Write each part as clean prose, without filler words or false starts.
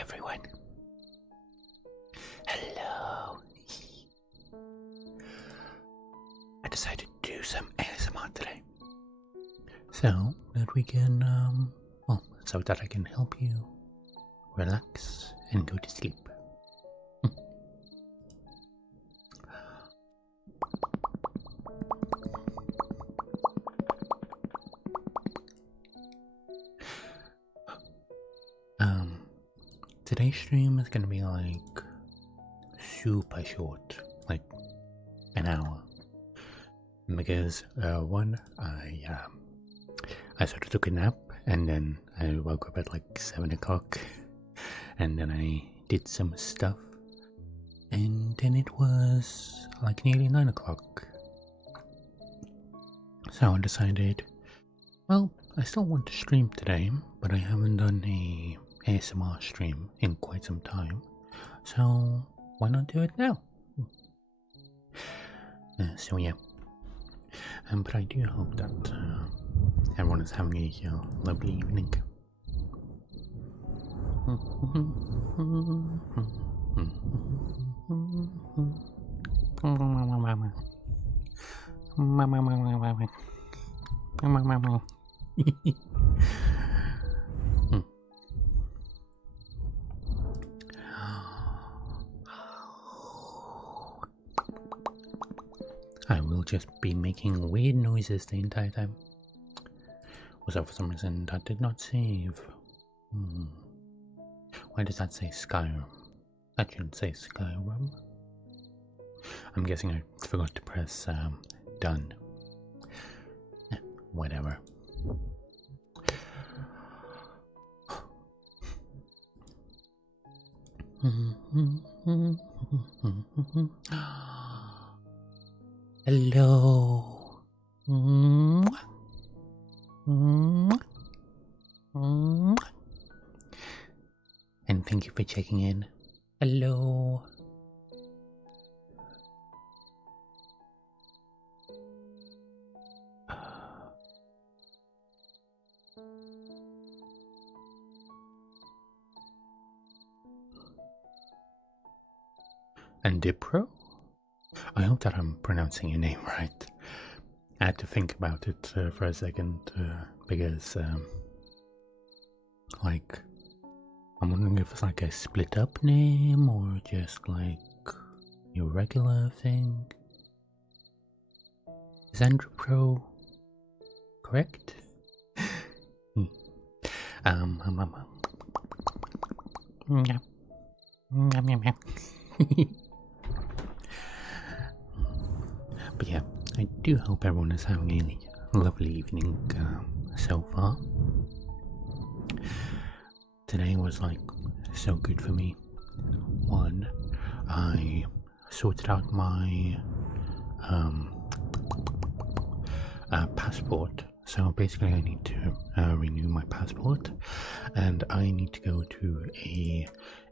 everyone. Hello. I decided to do some ASMR today. So that we can, so that I can help you relax and go to sleep. Today's stream is gonna be like super short, like an hour, because one, I sort of took a nap and then I woke up at like 7 o'clock and then I did some stuff and then it was like nearly 9 o'clock. So I decided, well, I still want to stream today, but I haven't done a ASMR stream in quite some time, so why not do it now? So yeah, but I do hope that everyone is having a lovely evening. I will just be making weird noises the entire time. Also, for some reason, that did not save. Why does that say Skyrim? That shouldn't say Skyrim. I'm guessing I forgot to press done. Whatever. Hello. And thank you for checking in. Hello. And Dipro? I hope that I'm pronouncing your name right. I had to think about it for a second because, like, I'm wondering if it's like a split up name or just like your regular thing. Is Andrew Pro correct? But yeah, I do hope everyone is having a lovely evening so far. Today was like so good for me. One, I sorted out my passport. So basically I need to renew my passport and I need to go to a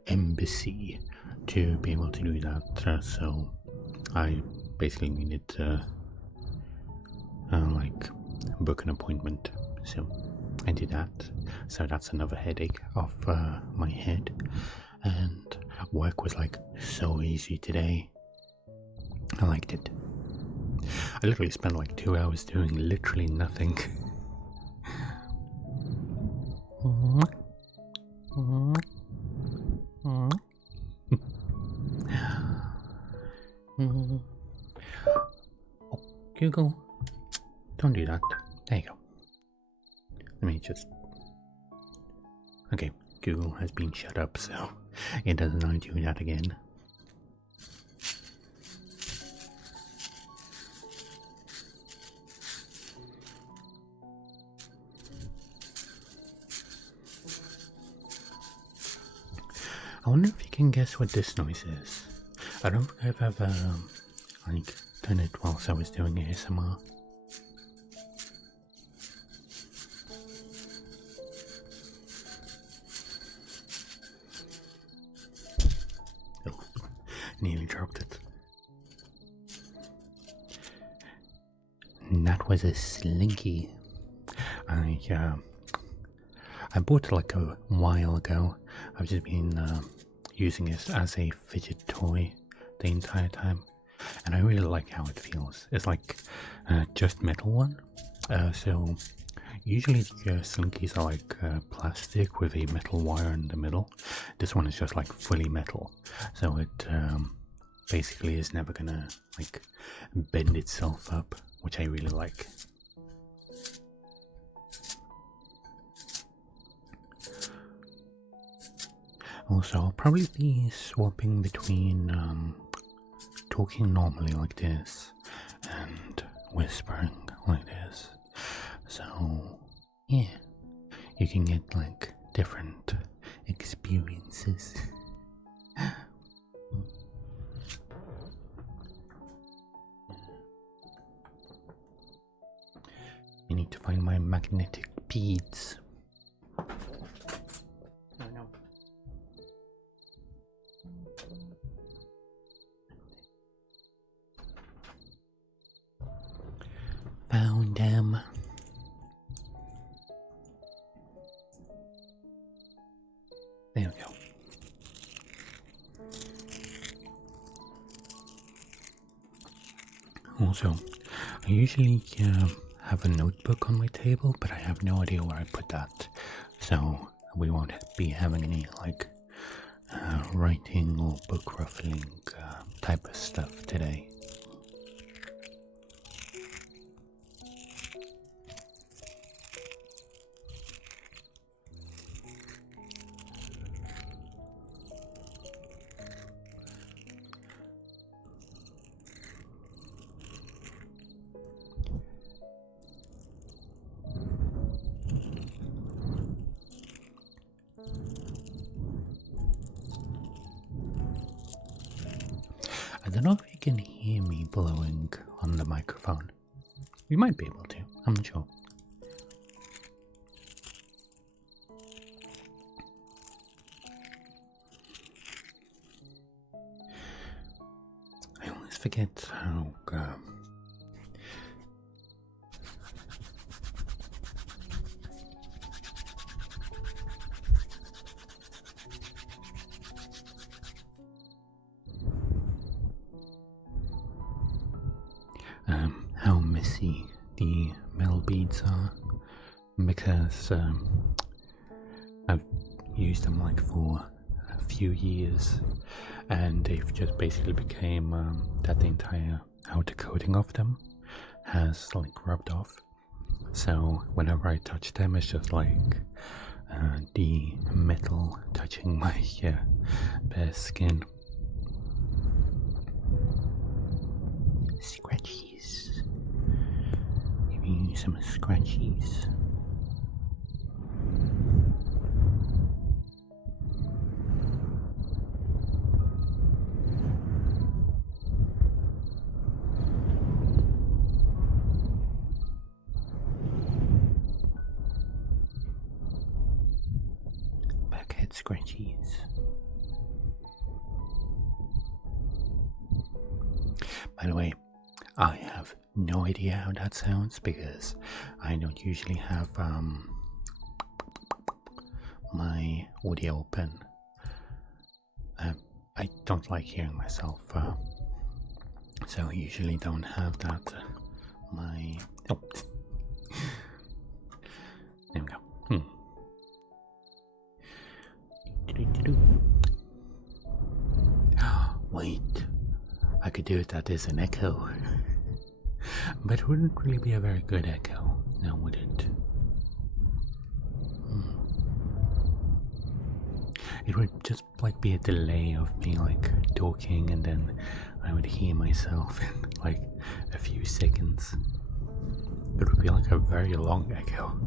embassy to be able to do that. So I basically needed to like book an appointment. So I did that. So that's another headache off my head. And work was like so easy today. I liked it. I literally spent like 2 hours doing literally nothing. Oh, Google, don't do that. There you go. Let me just... Okay, Google has been shut up, so it doesn't know to do that again. I wonder if you can guess what this noise is. I don't think I've ever like done it whilst I was doing ASMR. Oh, nearly dropped it. And that was a Slinky. I bought it like a while ago. I've just been using it as a fidget toy the entire time, and I really like how it feels. It's like just metal one. So usually the slinkies are like plastic with a metal wire in the middle. This one is just like fully metal, so it basically is never gonna like bend itself up, which I really like. Also, I'll probably be swapping between talking normally like this and whispering like this. So, yeah, you can get like different experiences. I need to find my magnetic beads. Found them. There we go. Also, I usually have a notebook on my table, but I have no idea where I put that. So we won't be having any like writing or book ruffling type of stuff today. I don't know if you can hear me blowing on the microphone. You might be able to, I'm not sure. I always forget how how messy the metal beads are, because I've used them like for a few years, and they've just basically became that the entire outer coating of them has like rubbed off. So whenever I touch them, it's just like the metal touching my bare skin. Scratchies. Maybe some scratchies. Backhead scratchies. By the way, I have no idea how that sounds because I don't usually have my audio open. I don't like hearing myself, so I usually don't have that. Oh, there we go. Wait, I could do it that is an echo. But it wouldn't really be a very good echo, now would it? It would just like be a delay of me like talking, and then I would hear myself in like a few seconds. It would be like a very long echo,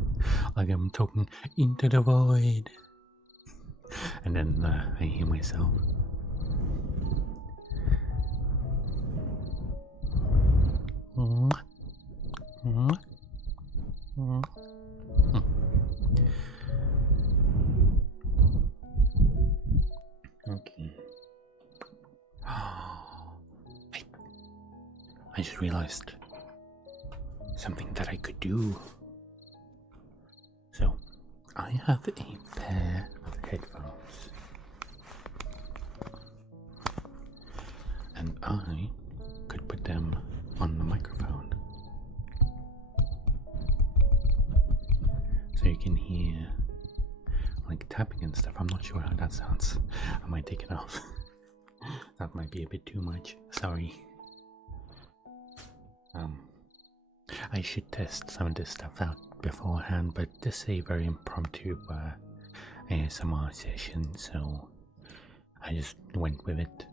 like I'm talking into the void, and then I hear myself. Okay. Wait. I just realized something that I could do. So, I have a pair of headphones I could put them on the microphone so you can hear like tapping and stuff. I'm not sure how that sounds. I might take it off. That might be a bit too much. Sorry. I should test some of this stuff out beforehand, but this is a very impromptu ASMR session, so I just went with it.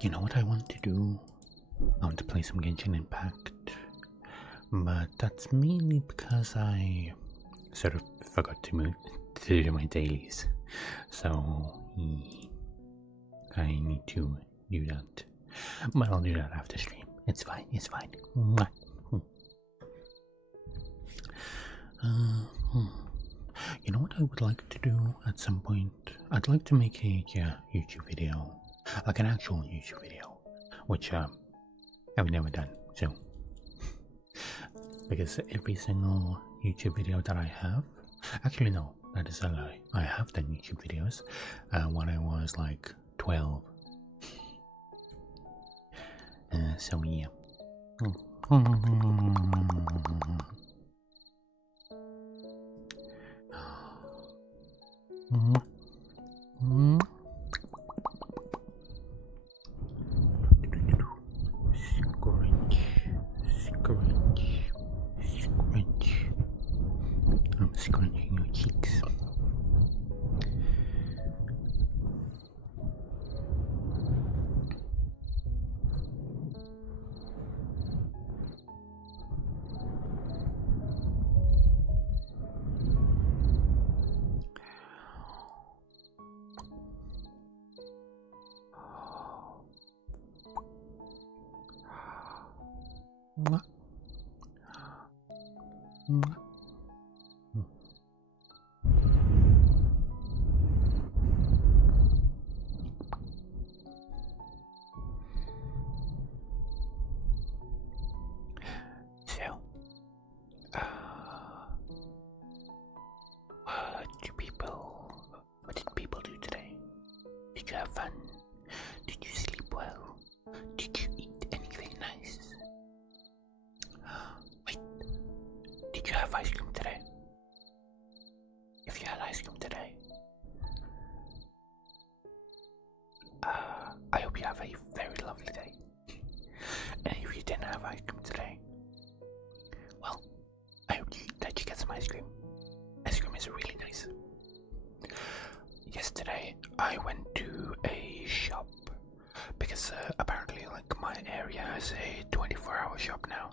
You know what I want to do? I want to play some Genshin Impact, but that's mainly because I sort of forgot to do my dailies, so I need to do that. But I'll do that after stream. It's fine. It's fine. You know what I would like to do at some point? I'd like to make a YouTube video. Like an actual YouTube video, which I've never done, so because every single YouTube video that I have, actually no, that is a lie. I have done YouTube videos when I was like 12. So yeah. I'm scrunching your cheeks. What did people do today? Did you have fun? Did you sleep well? Did you eat anything nice? Wait, did you have ice cream today? If you had ice cream today, I hope you have a very lovely day. And if you didn't have ice cream today, well, I hope that you get some ice cream. Ice cream is really nice. Yesterday I went to a shop because apparently like my area has a 24-hour shop now,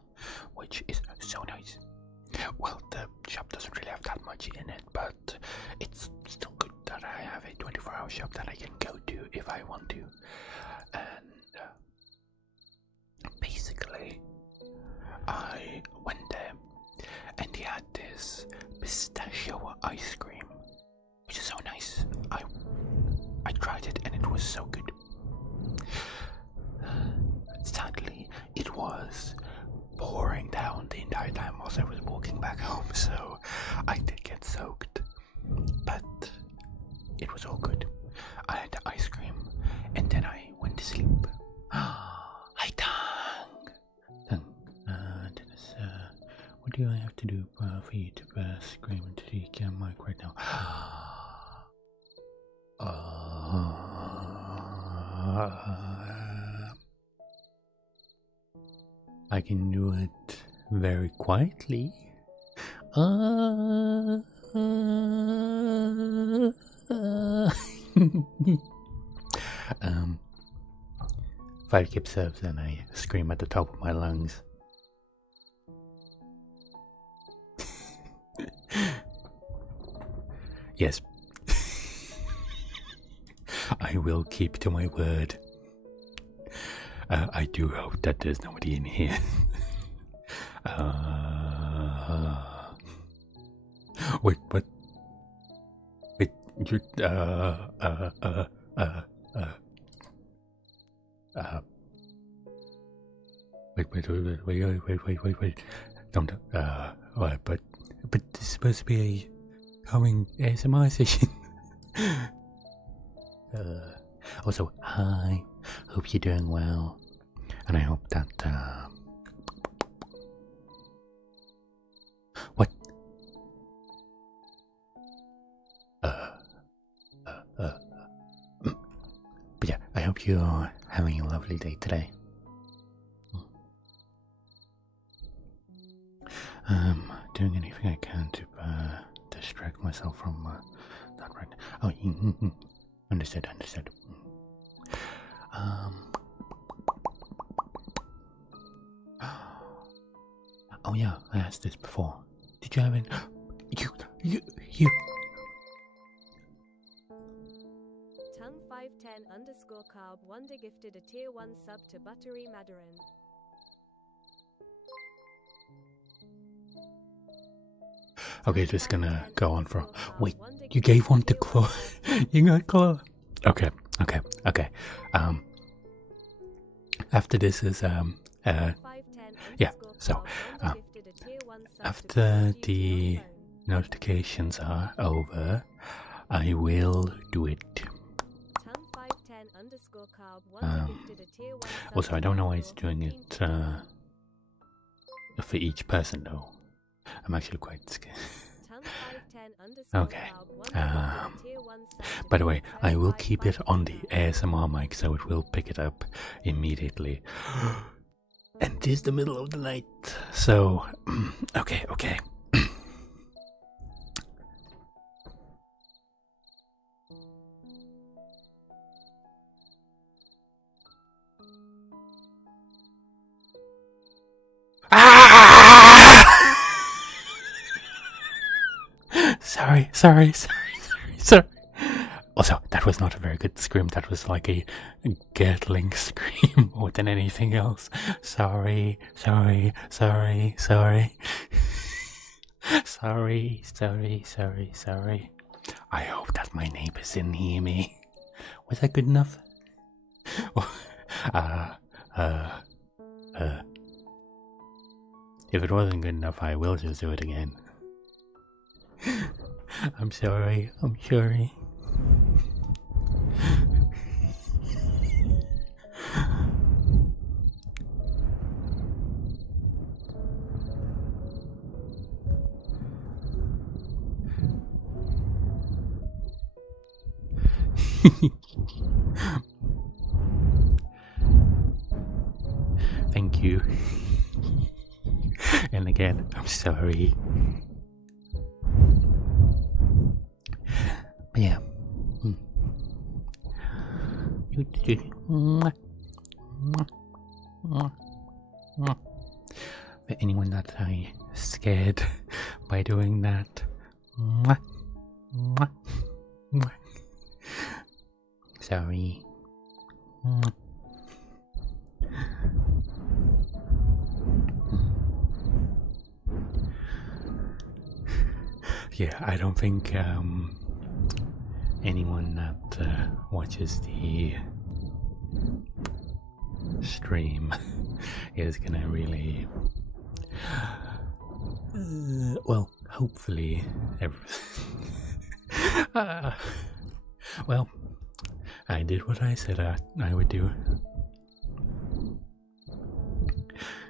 which is so nice. Well, the shop doesn't really have that much in it, but it's still good that I have a 24-hour shop that I can go to if I want to. And basically I went there and they had this pistachio ice cream, which is so nice. I tried it and it was so good. Sadly, it was pouring down the entire time whilst I was walking back home, so I did get soaked. But was all good. I had the ice cream, and then I went to sleep. Hi, Tang. Tang. Dennis, what do I have to do for you to scream into the mic right now? I can do it very quietly. 5 kip serves and I scream at the top of my lungs. Yes. I will keep to my word. I do hope that there's nobody in here. Wait, but wait, you wait. Don't but this is supposed to be a calming ASMR session. Also, hi. Hope you're doing well, and I hope that what? But yeah, I hope you're having a lovely day today. Doing anything I can to distract myself from that right now. Oh, understood. Oh yeah, I asked this before. Did you have an you? Tongue 510_carb Wonder gifted a tier 1 sub to Buttery Madarin. Okay, just gonna go on for. Wait, you gave one to Claw. You got Claw. Okay. After this is yeah. So after the notifications are over, I will do it. Also, I don't know why it's doing it for each person though. I'm actually quite scared. Okay. By the way, I will keep it on the ASMR mic so it will pick it up immediately. And it is the middle of the night, so okay. Sorry. Also, that was not a very good scream. That was like a gurgling scream more than anything else. Sorry. Sorry. I hope that my neighbors didn't hear me. Was that good enough? If it wasn't good enough, I will just do it again. I'm sorry. Thank you. And again, I'm sorry. But yeah. For anyone that I scared by doing that, sorry. Yeah, I don't think anyone that watches the stream is gonna really well, hopefully everything Well, I did what I said I would do.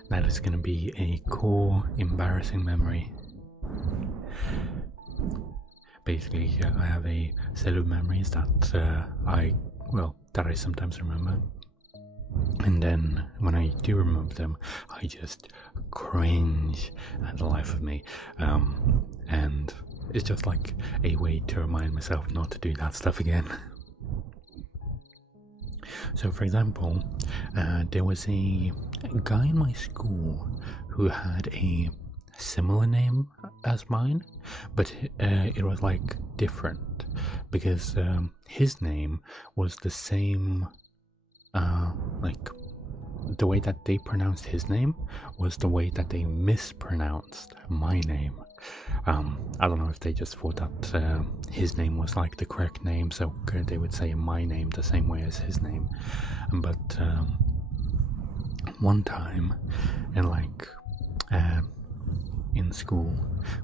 That is going to be a core embarrassing memory. Basically, I have a set of memories that I sometimes remember. And then when I do remember them, I just cringe at the life of me. And it's just like a way to remind myself not to do that stuff again. So, for example, there was a guy in my school who had a similar name as mine, but it was like different because his name was the same. Like the way that they pronounced his name was the way that they mispronounced my name. I don't know if they just thought that his name was like the correct name, so they would say my name the same way as his name. But one time, in school,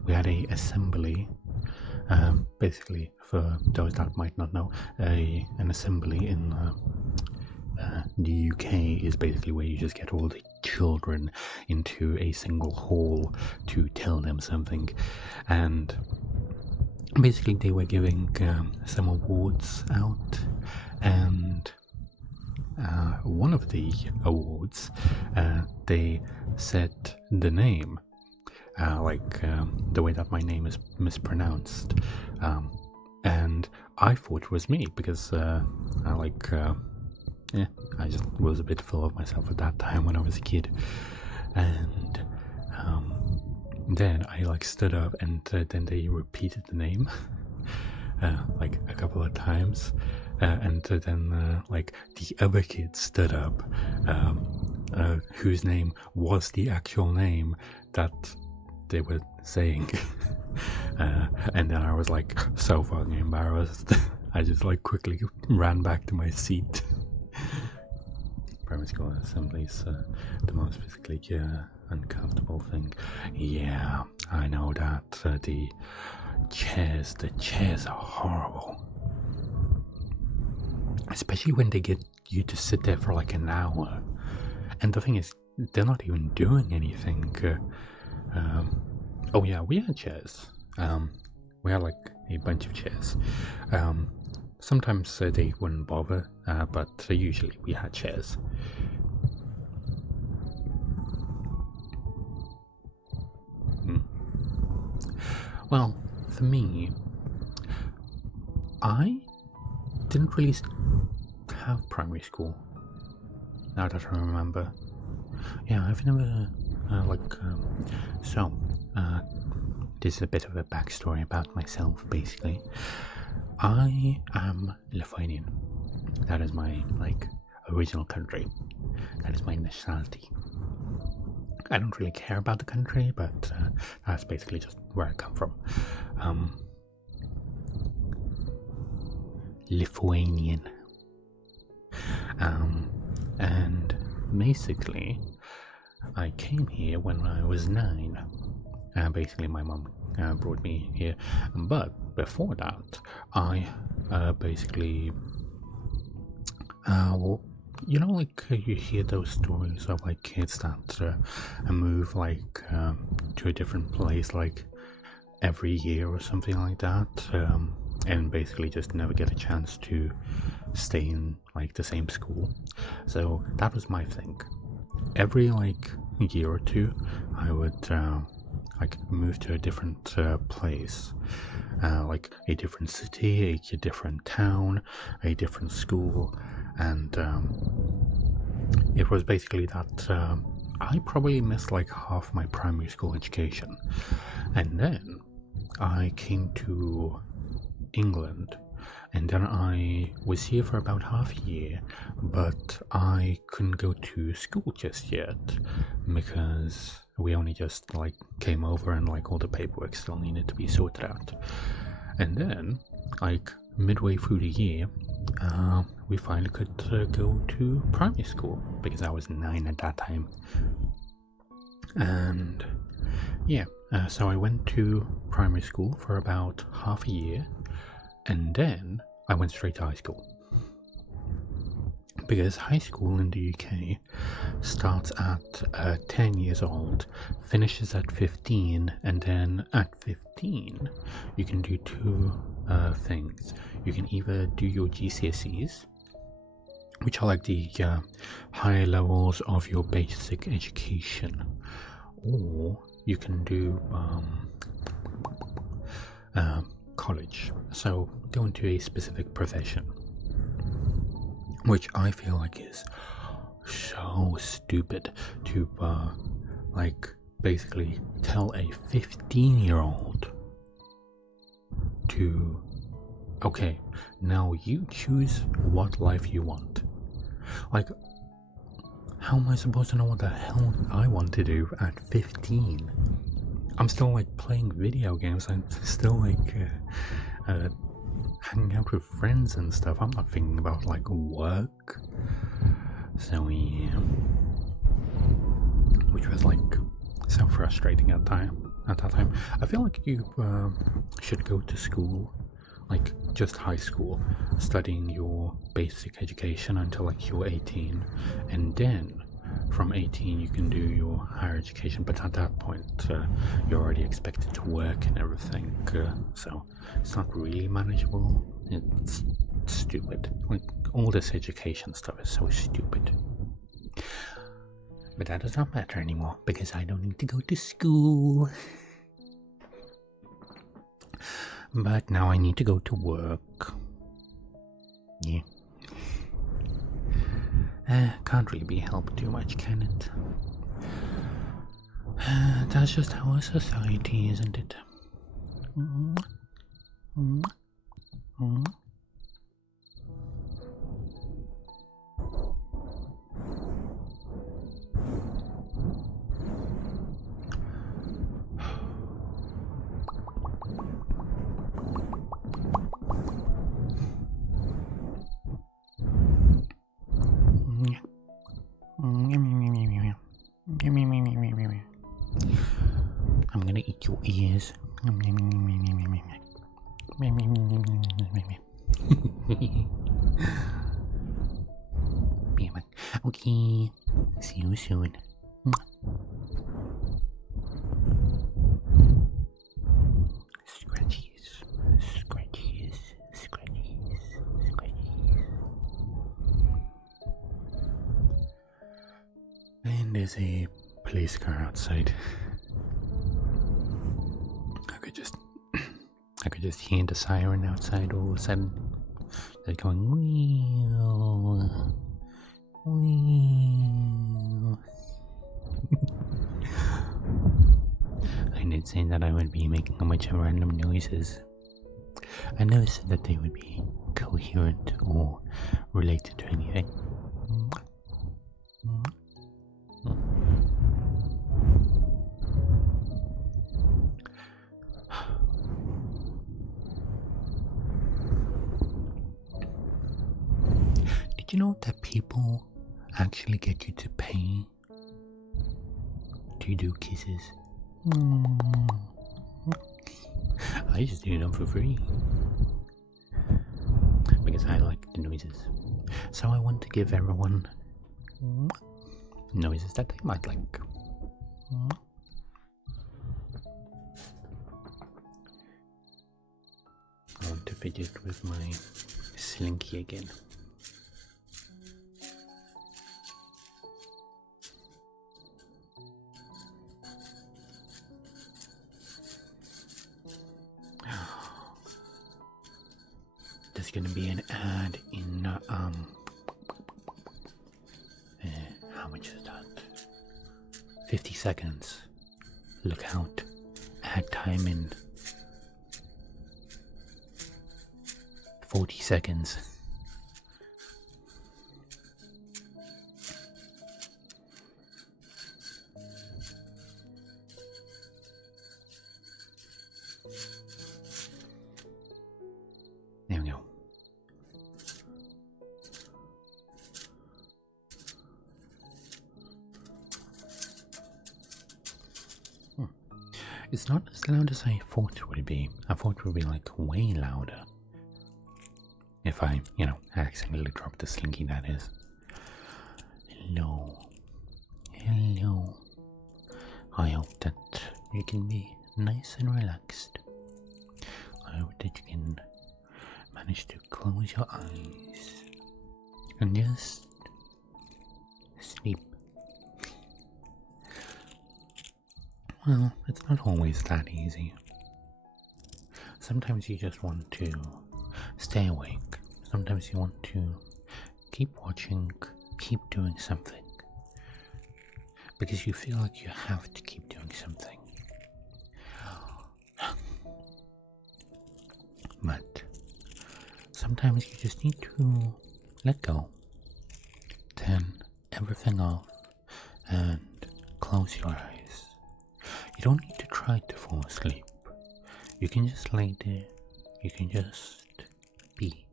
we had a assembly. Basically, for those that might not know, an assembly in the UK is basically where you just get all the children into a single hall to tell them something, and basically they were giving some awards out, and one of the awards they said the name the way that my name is mispronounced, and I thought it was me because I just was a bit full of myself at that time when I was a kid. And then I stood up, and then they repeated the name a couple of times, and then the other kid stood up, whose name was the actual name that they were saying. And then I was so fucking embarrassed. I just quickly ran back to my seat. Primary school assemblies, the most physically uncomfortable thing. Yeah, I know that. The chairs are horrible. Especially when they get you to sit there for an hour. And the thing is, they're not even doing anything. Oh yeah, we had chairs. We had a bunch of chairs. Sometimes they wouldn't bother, but usually we had chairs. Well, for me, I didn't really have primary school, now that I remember. Yeah, I've never, this is a bit of a backstory about myself, basically. I am Lithuanian. That is my, original country. That is my nationality. I don't really care about the country, but that's basically just where I come from. Lithuanian. And basically, I came here when I was 9. Basically, my mom brought me here. But before that, I basically... you hear those stories of kids that move to a different place every year or something like that, and basically just never get a chance to stay in the same school. So that was my thing. Every year or two, I would move to a different place, a different city, a different town, a different school. And it was basically that I probably missed half my primary school education. And then I came to England, and then I was here for about half a year, but I couldn't go to school just yet because we only just came over, and all the paperwork still needed to be sorted out. And then midway through the year, we finally could go to primary school because I was 9 at that time. And yeah, so I went to primary school for about half a year, and then I went straight to high school. Because high school in the UK starts at 10 years old, finishes at 15, and then at 15 you can do two things. You can either do your GCSEs, which are like the higher levels of your basic education, or you can do college, so go into a specific profession, which I feel like is so stupid to like basically tell a 15-year-old to, okay, now you choose what life you want. Like, how am I supposed to know what the hell I want to do at 15? I'm still like playing video games. I'm still like hanging out with friends and stuff. I'm not thinking about like work. So yeah, which was like so frustrating at that time. I feel like you should go to school, like just high school, studying your basic education until like you're 18, and then from 18 you can do your higher education, but at that point you're already expected to work and everything, so it's not really manageable. It's stupid. Like, all this education stuff is so stupid. But that does not matter anymore, because I don't need to go to school. But now I need to go to work. Yeah. Can't really be helped too much, can it? That's just how our society, isn't it? I'm gonna eat your ears. Okay, see you soon. Scratchies, scratchies, scratchies, scratchies. And there's a police car outside. I could just hear the siren outside all of a sudden. They're going wheel, wheel. I did say that I would be making a bunch of random noises. I never said that they would be coherent or related to anything. Did you know that people actually get you to pay to do kisses? I just do them for free because I like the noises. So I want to give everyone noises that they might like. I want to fidget with my slinky again. There's gonna be an ad in how much is that? 50 seconds. Look out. Ad time in 40 seconds. There we go. It's not as loud as I thought it would be. I thought it would be like way louder. If I, accidentally drop the slinky, that is. Hello. Hello. I hope that you can be nice and relaxed. I hope that you can manage to close your eyes and just sleep. Well, it's not always that easy. Sometimes you just want to stay awake. Sometimes you want to keep watching, keep doing something. Because you feel like you have to keep doing something. But sometimes you just need to let go. Turn everything off and close your eyes. You don't need to try to fall asleep. You can just lay there. You can just be.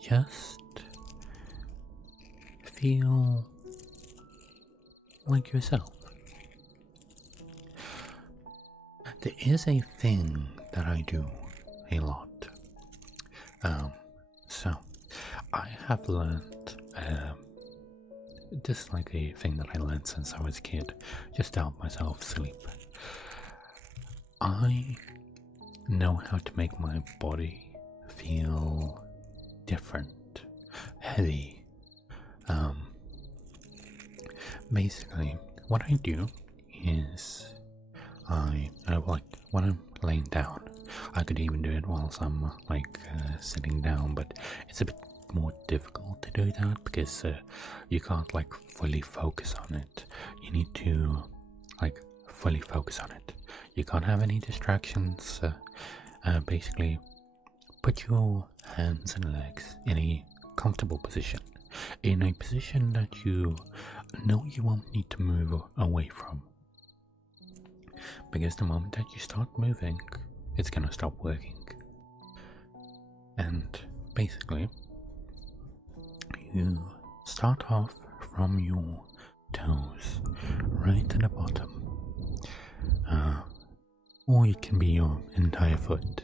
Just feel like yourself. There is a thing that I do a lot. So I have learned, this is like a thing that I learned since I was a kid, just to help myself sleep. I know how to make my body feel different, heavy. Basically, what I do is when I'm laying down, I could even do it whilst I'm sitting down, but it's a bit more difficult to do that because you can't fully focus on it. You need to fully focus on it. You can't have any distractions. Basically, put your hands and legs in a comfortable position, in a position that you know you won't need to move away from. Because the moment that you start moving, it's gonna stop working. And basically, you start off from your toes, right to the bottom. Or it can be your entire foot.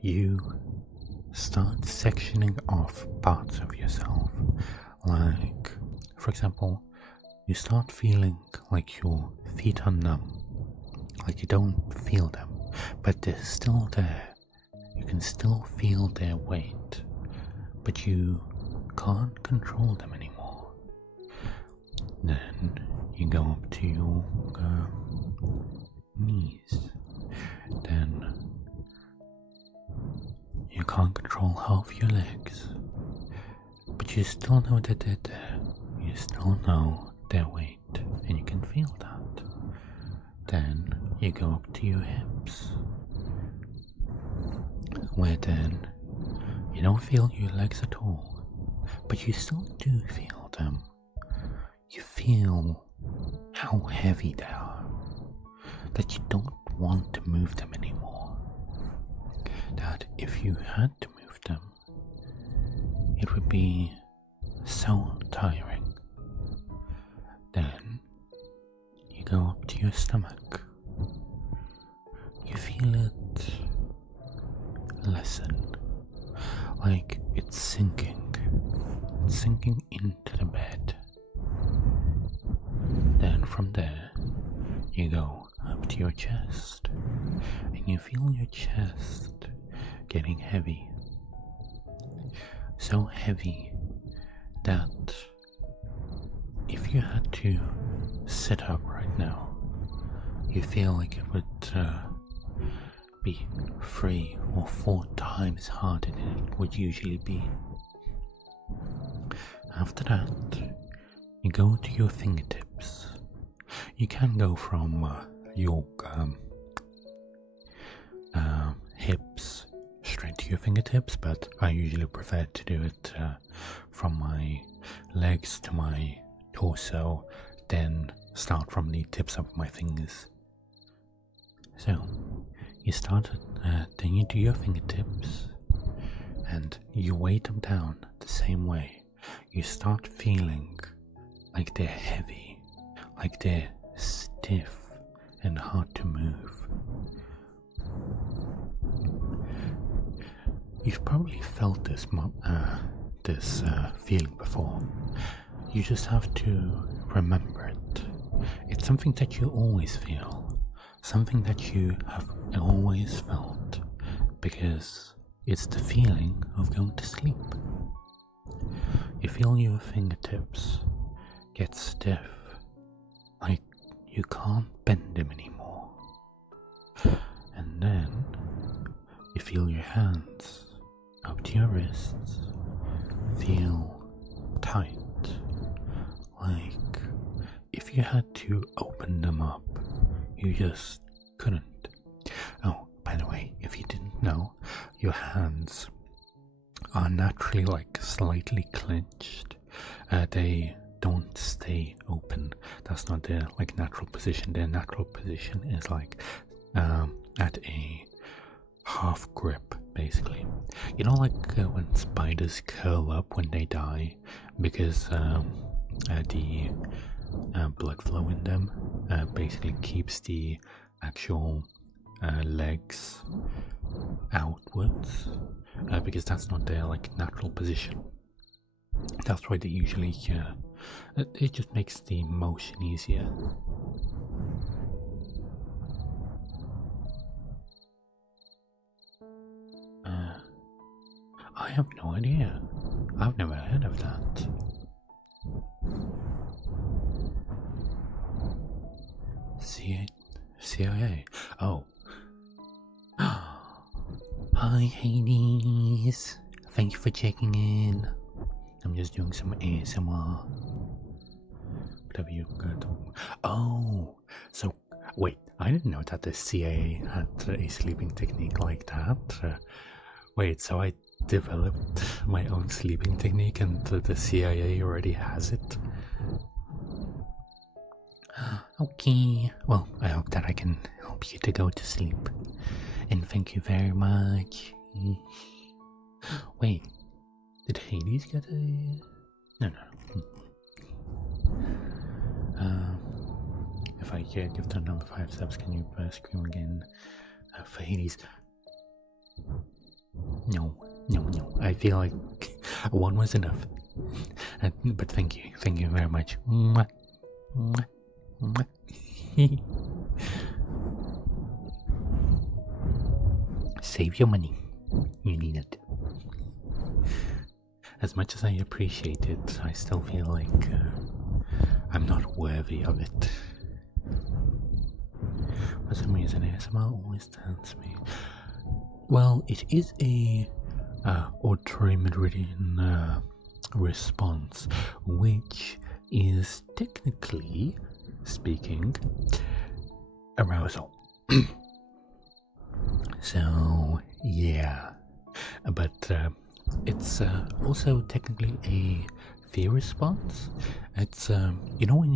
You start sectioning off parts of yourself. Like, for example, you start feeling like your feet are numb. Like you don't feel them, but they're still there. You can still feel their weight, but you can't control them anymore. Then you go up to your knees. Then you can't control half your legs, but you still know that they're there. You still know their weight, and you can feel that. Then you go up to your hips, where then you don't feel your legs at all, but you still do feel them. You feel how heavy they are, that you don't want to move them anymore. That if you had to move them, it would be so tiring. Then you go up to your stomach. You feel it lessen, like it's sinking into the bed. Then from there, you go up to your chest, and you feel your chest getting heavy. So heavy that if you had to sit up right now, you feel like it would be 3 or 4 times harder than it would usually be. After that, you go to your fingertips. You can go from your hips straight to your fingertips, but I usually prefer to do it from my legs to my torso, then start from the tips of my fingers. So, you start then you do your fingertips, and you weight them down the same way. You start feeling like they're heavy, like they're stiff and hard to move. you've probably felt this feeling before. You just have to remember it. It's something that you always feel, something that you have always felt, because it's the feeling of going to sleep. You feel your fingertips get stiff, like you can't bend them anymore. And then you feel your hands up to your wrists feel tight, like if you had to open them up, you just couldn't. Oh, by the way, if you didn't know, your hands are naturally like slightly clenched. They don't stay open. That's not their like natural position. Their natural position is like at a half grip, basically. You know, like when spiders curl up when they die because the blood flow in them basically keeps the actual legs outwards, because that's not their like natural position. That's why they usually it just makes the motion easier. I have no idea. I've never heard of that. CIA. Oh. Hi, Hades. Thank you for checking in. I'm just doing some ASMR. Whatever you got. Oh, so wait. I didn't know that the CIA had a sleeping technique like that. Wait, so I developed my own sleeping technique and the CIA already has it? Okay, well, I hope that I can help you to go to sleep. And thank you very much. Wait, did Hades get a... No. If I give them another 5 subs, can you scream again for Hades? No. I feel like one was enough. But thank you very much. Mwah. Mwah. Mwah. Save your money. You need it. As much as I appreciate it, I still feel like I'm not worthy of it. For some reason, ASMR always tells me. Well, it is a auditory meridian response, which is technically speaking arousal. So yeah, but it's also technically a fear response. It's you know, when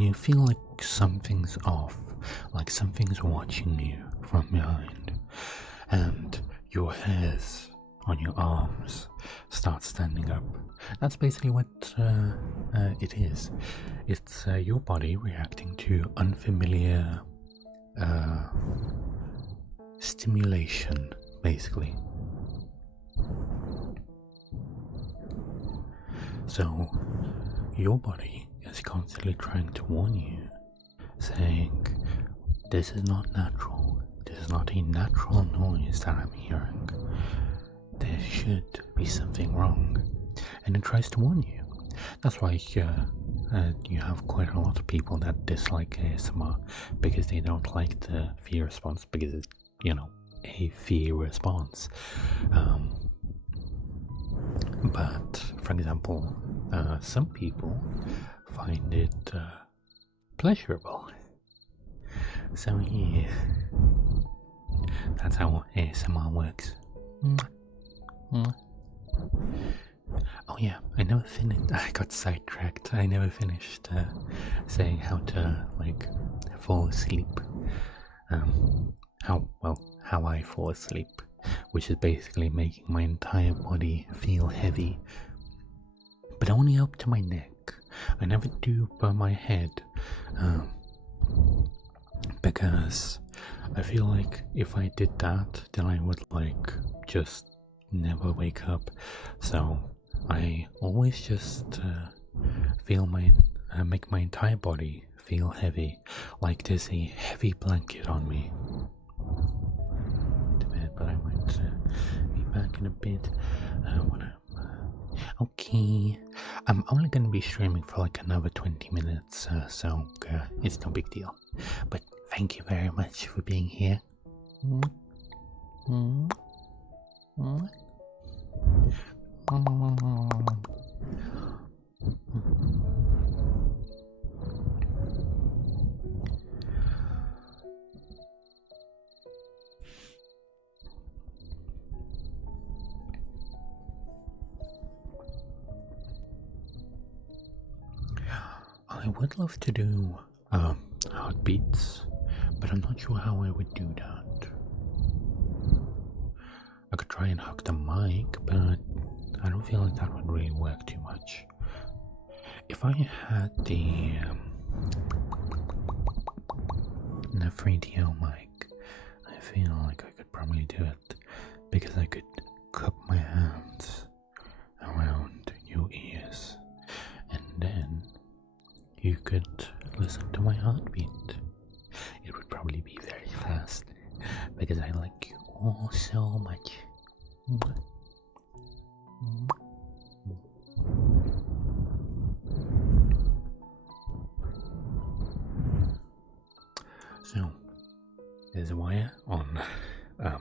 you feel like something's off, like something's watching you from behind, and your hairs on your arms start standing up. That's basically what it is. It's your body reacting to unfamiliar stimulation, basically. So your body is constantly trying to warn you, saying, this is not natural. This is not a natural noise that I'm hearing. There should be something wrong. And it tries to warn you. That's why you have quite a lot of people that dislike ASMR, because they don't like the fear response, because it's, you know, a fear response. But, for example, some people find it pleasurable. So yeah, that's how ASMR works. Oh yeah, I never finished. I got sidetracked. I never finished saying how to like fall asleep. How I fall asleep, which is basically making my entire body feel heavy, but only up to my neck. I never do by my head. because I feel like if I did that, then I would like just never wake up. So I always just make my entire body feel heavy, like there's a heavy blanket on me. To bed, but I might be back in a bit. Okay, I'm only gonna be streaming for like another 20 minutes, so it's no big deal. But thank you very much for being here. I would love to do heartbeats, but I'm not sure how I would do that. I could try and hug the mic, but I don't feel like that would really work too much. If I had the 3DO mic, I feel like I could probably do it, because I could cup my hands around your ears, and then you could listen to my heartbeat. It would probably be very fast, because I like you all so much. So there's a wire on one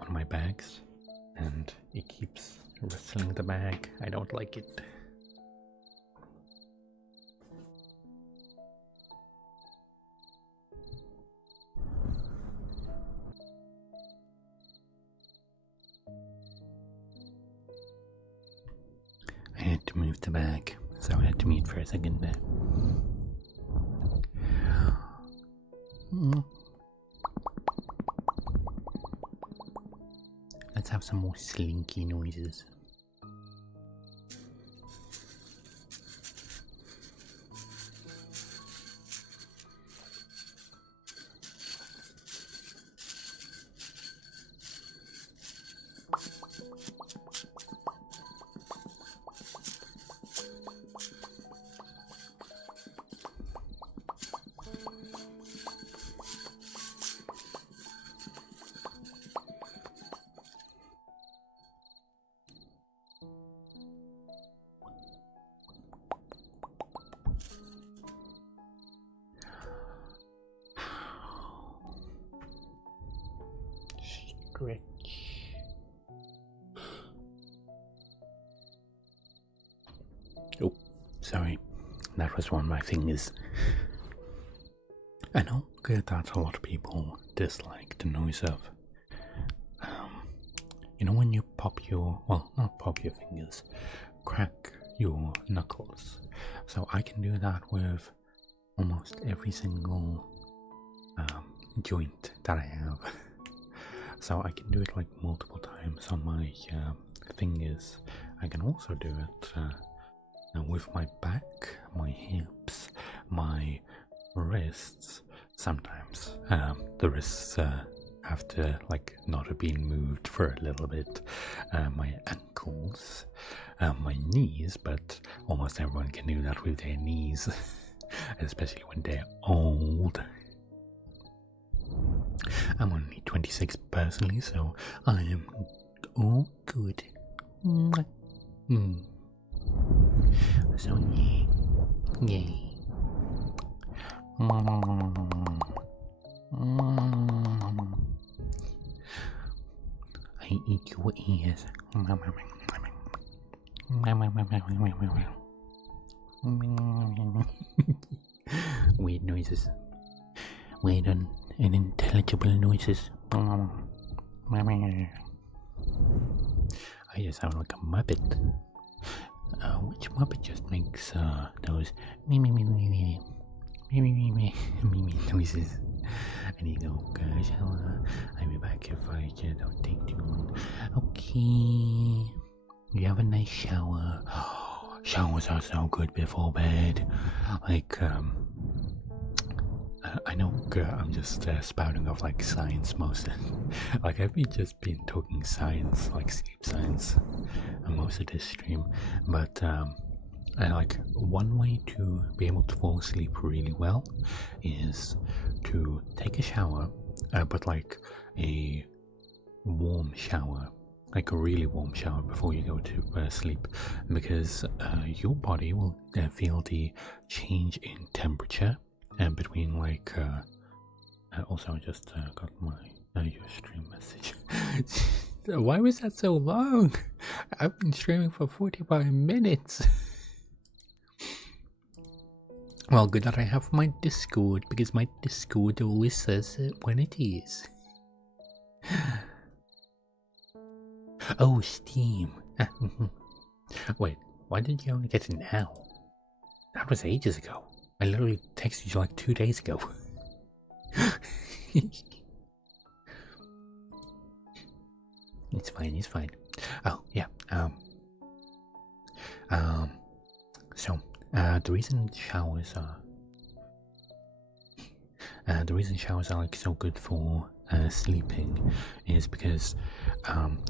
of my bags, and it keeps rustling the bag. I don't like it. I had to move the bag, so I had to mute for a second there. Let's have some more slinky noises. Stretch. Oh, sorry, that was one of my fingers. I know that a lot of people dislike the noise of, when you not pop your fingers, crack your knuckles. So I can do that with almost every single joint that I have. So I can do it like multiple times on my fingers. I can also do it with my back, my hips, my wrists. Sometimes the wrists have to not have been moved for a little bit. My ankles, my knees, but almost everyone can do that with their knees, especially when they're old. I'm only 26 personally, so I am all good. So yay. I eat your ears. Weird noises. Weird and unintelligible noises. I just sound like a Muppet. Which Muppet just makes those me noises? I need to go shower. I'll be back if I don't take too long. Okay. You have a nice shower. Showers are so good before bed. I know I'm just spouting off like science most. Like I've just been talking science, like sleep science, most of this stream. But like one way to be able to fall asleep really well is to take a shower, but like a warm shower, like a really warm shower before you go to sleep, because your body will feel the change in temperature between like also I just got my your stream message. Why was that so long? I've been streaming for 45 minutes. Well, good that I have my Discord, because my Discord always says when it is. Oh, Steam. Wait, why did you only get it now? That was ages ago. I literally texted you like 2 days ago. It's fine, it's fine. Oh, yeah. So, the reason showers are like so good for sleeping is because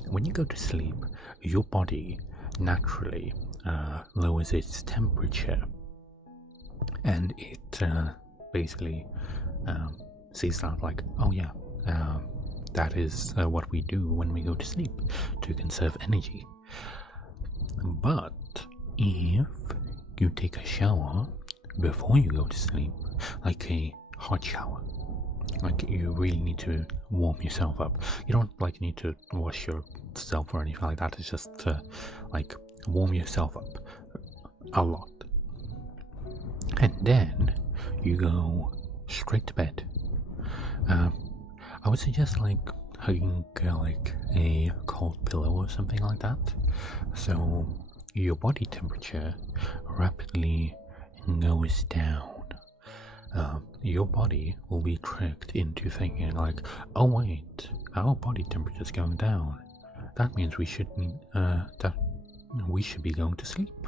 when you go to sleep, your body naturally lowers its temperature, and it basically sees that like, oh yeah, that is what we do when we go to sleep, to conserve energy. But if you take a shower before you go to sleep, like a hot shower, like you really need to warm yourself up. You don't like need to wash yourself or anything like that. It's just like warm yourself up a lot, and then you go straight to bed. I would suggest like hugging like a cold pillow or something like that, so your body temperature rapidly goes down. Your body will be tricked into thinking like, oh wait, our body temperature is going down. That means we should be going to sleep.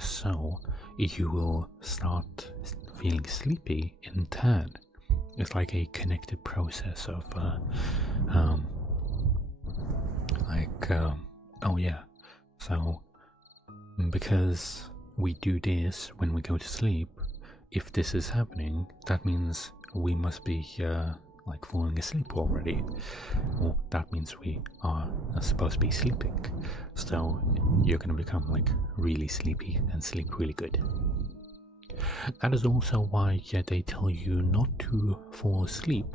So you will start feeling sleepy in turn. It's like a connected process of oh yeah. So because we do this when we go to sleep, if this is happening, that means we must be like falling asleep already, or that means we are supposed to be sleeping. So you're gonna become like really sleepy and sleep really good. That is also why they tell you not to fall asleep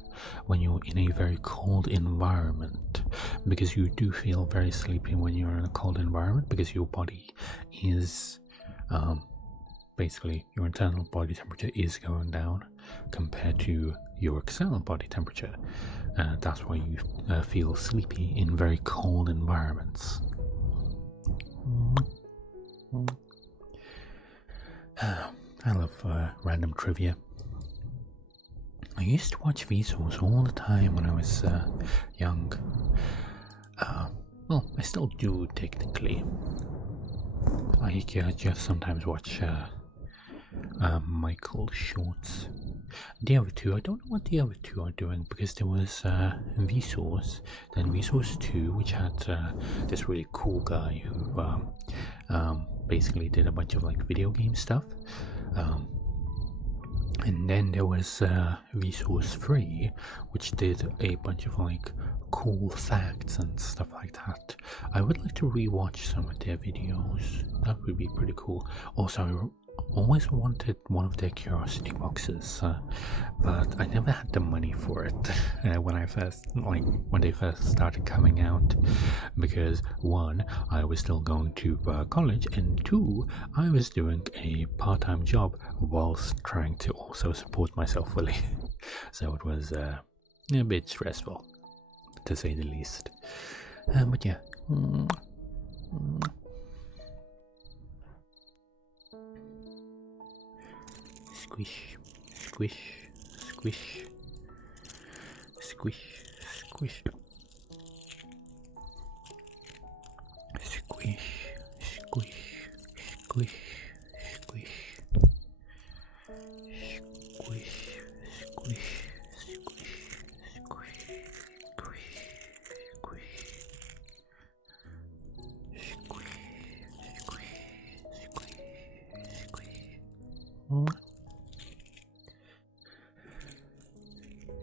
when you're in a very cold environment, because you do feel very sleepy when you're in a cold environment, because your body is basically your internal body temperature is going down compared to your external body temperature. That's why you feel sleepy in very cold environments. I love random trivia. I used to watch Vsauce all the time when I was young. Well, I still do technically. I just sometimes watch Michael Shorts. The other two, I don't know what the other two are doing, because there was Vsauce, then Vsauce 2, which had this really cool guy who basically did a bunch of like video game stuff. And then there was Vsauce 3, which did a bunch of like cool facts and stuff like that. I would like to rewatch some of their videos. That would be pretty cool. Also, I always wanted one of their curiosity boxes, but I never had the money for it when they first started coming out, because one, I was still going to college, and two, I was doing a part-time job whilst trying to also support myself fully. So it was a bit stressful, to say the least. But yeah. Squish, squish, squish, squish, squish, squish, squish, squish, squish, squish,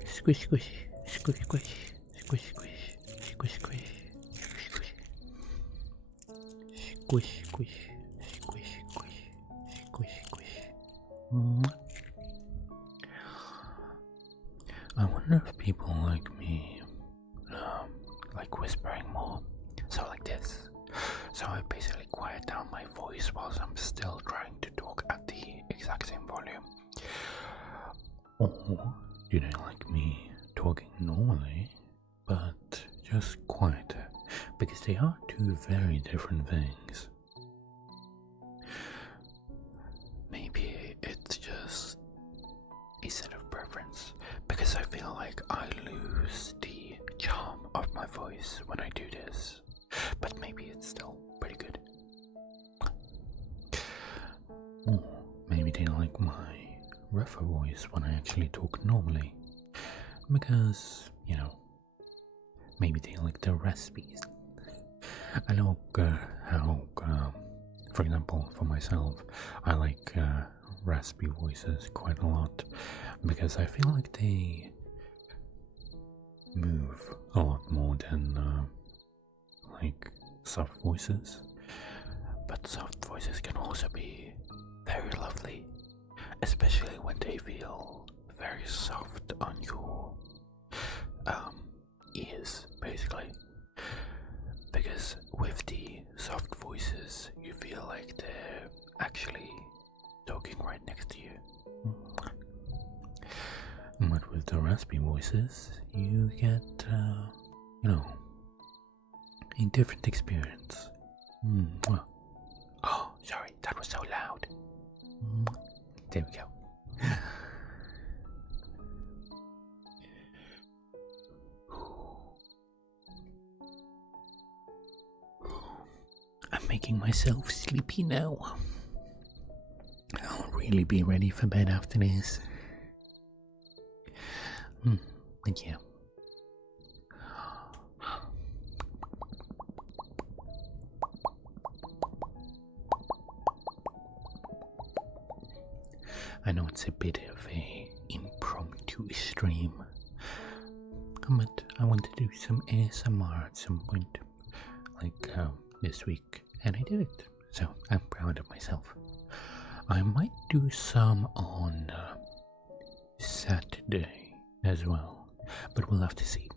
Squish, squish, squish, squish, squish, squish, squish, squish, squish, squish, squish, squish, squish, squish, squish. I wonder if people like me like whispering more. So like this. So I basically quiet down my voice whilst I'm still trying to talk at the exact same volume. Or do they like me talking normally, but just quieter? Because they are two very different things. Maybe it's just a set of preference, because I feel like I lose the charm of my voice when I do this, but maybe it's still pretty good. Or maybe they like my rougher voice when I actually talk normally, because, you know, maybe they like the raspies. I know how, for example, for myself, I like raspy voices quite a lot, because I feel like they move a lot more than like soft voices. But soft voices can also be very lovely, especially when they feel very soft on your ears, basically. Because with the soft voices, you feel like they're actually talking right next to you. But with the raspy voices, you get, you know, a different experience. Oh, sorry, that was so loud. There we go. I'm making myself sleepy now. I'll really be ready for bed after this. But yeah. I know it's a bit of a impromptu stream, but I want to do some ASMR at some point, like this week, and I did it, so I'm proud of myself. I might do some on Saturday as well, but we'll have to see.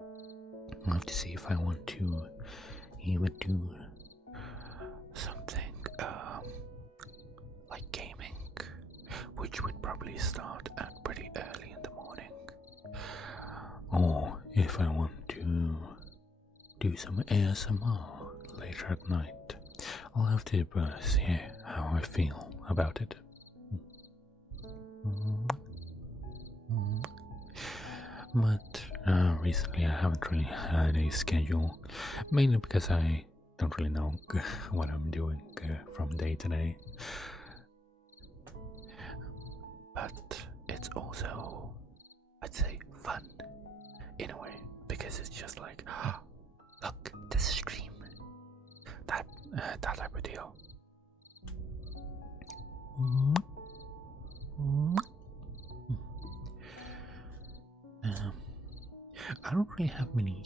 I'll have to see if I want to either do something like gaming, which would probably start at pretty early in the morning, or if I want to do some ASMR later at night. I'll have to see how I feel about it. But recently I haven't really had a schedule, mainly because I don't really know what I'm doing from day to day. But it's also, I'd say, fun in a way, because it's just like, oh, look, this stream, that type of deal. I don't really have many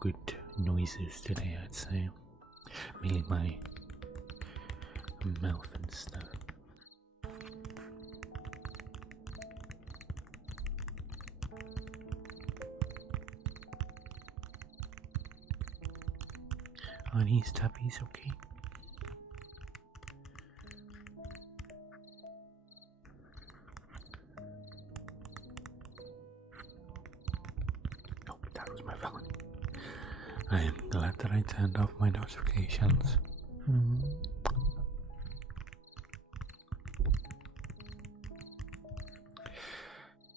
good noises today, I'd say. Mainly my mouth and stuff. Are these tappies okay? Oh, that was my phone. I am glad that I turned off my notifications.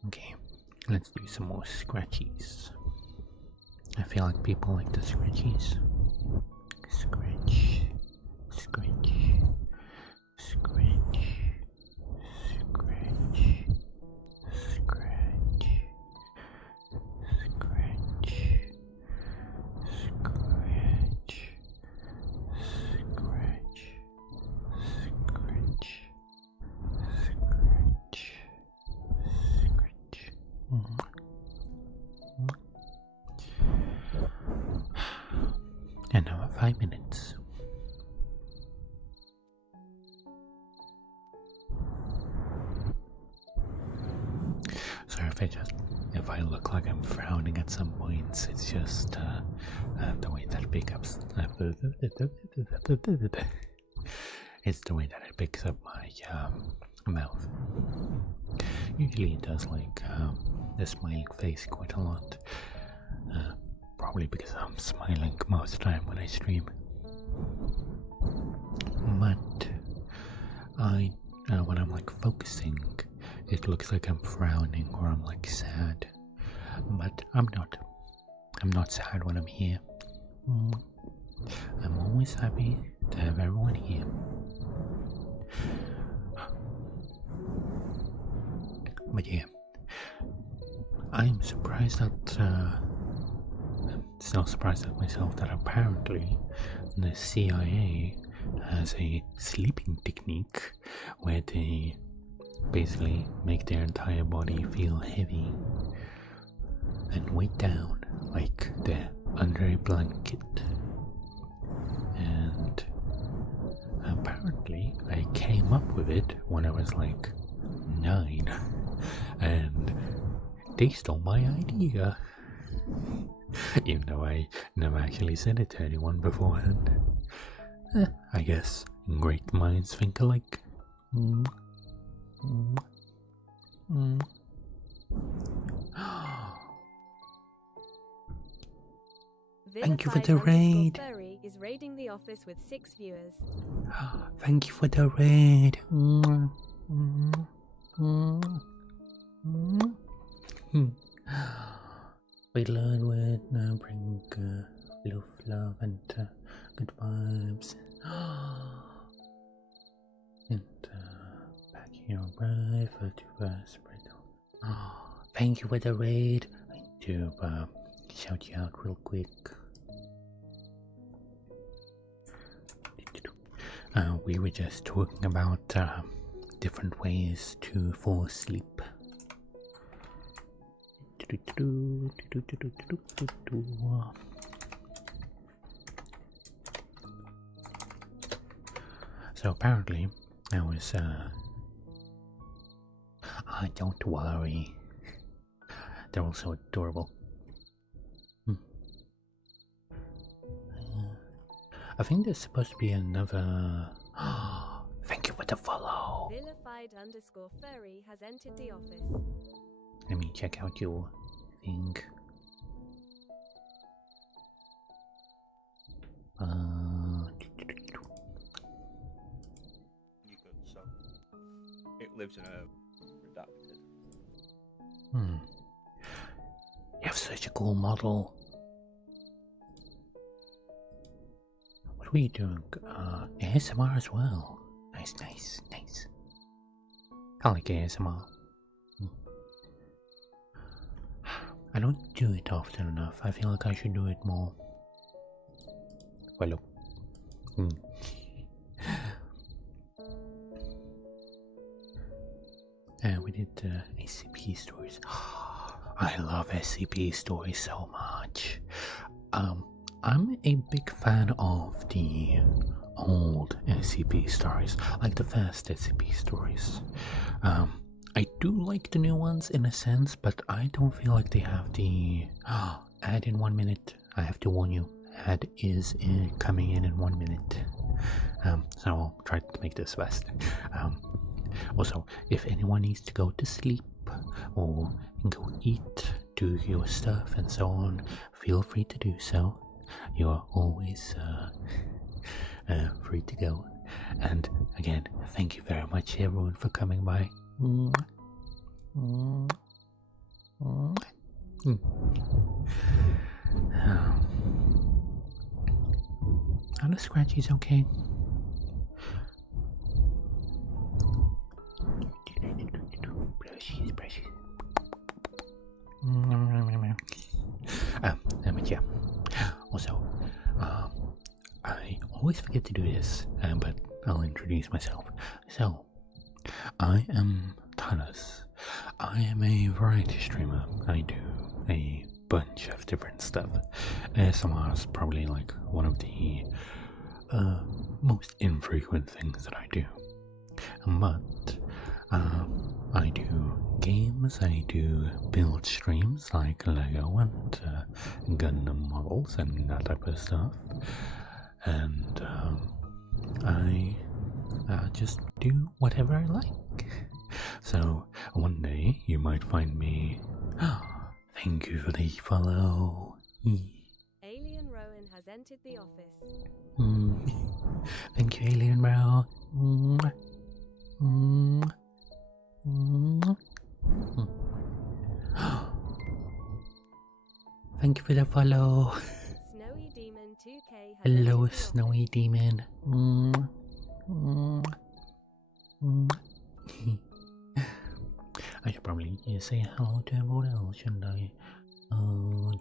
Okay, let's do some more scratchies. I feel like people like the scratchies. Scratch, scratch, scratch, scratch, scratch, scratch, scratch, scratch, scratch, 5 minutes. Sorry if I look like I'm frowning at some points, it's just the way that it picks up. It's the way that it picks up my mouth. Usually it does like the smiling face quite a lot. Probably because I'm smiling most of the time when I stream. But when I'm like focusing, it looks like I'm frowning or I'm like sad. But I'm not. I'm not sad when I'm here. I'm always happy to have everyone here. But yeah, I'm surprised that I'm still surprised at myself that apparently the CIA has a sleeping technique where they basically make their entire body feel heavy and weighed down like they're under a blanket. And apparently I came up with it when I was like 9 and they stole my idea, even though I never actually said it to anyone beforehand. I guess great minds think alike. Thank you for the raid. Furry is raiding the office with 6 viewers. Thank you for the raid. We learn with bring love and good vibes. And back here right for to spread. Thank you for the raid. I need to shout you out real quick. We were just talking about different ways to fall asleep. So apparently I was don't worry, they're all so adorable. I think there's supposed to be another. Thank you for the follow. Vilified_furry has entered the office. Let me check out your thing. You could so it lives in a redacted. You have such a cool model. What were you doing? ASMR as well. Nice. I like ASMR. I don't do it often enough. I feel like I should do it more. Well, we did SCP stories. I love SCP stories so much. I'm a big fan of the old SCP stories, like the first SCP stories. I do like the new ones in a sense, but I don't feel like they have the ad in 1 minute. I have to warn you, ad is coming in 1 minute. So I'll try to make this fast. Also, if anyone needs to go to sleep or go eat, do your stuff and so on, feel free to do so. You are always free to go. And again, thank you very much everyone for coming by. Are the scratchies okay? Brushes. But yeah. Also, I always forget to do this, but I'll introduce myself. So, I am Tanas. I am a variety streamer. I do a bunch of different stuff. ASMR is probably like one of the most infrequent things that I do. But I do games, I do build streams like Lego and Gundam models and that type of stuff. And I just do whatever I like. So one day you might find me. Thank you for the follow. Alien Rowan has entered the office. Thank you, Alien Bro. Thank you for the follow. Snowy Demon 2K has Hello, entered the Snowy office. Demon. I should probably say hello to everyone else, shouldn't I? Oh,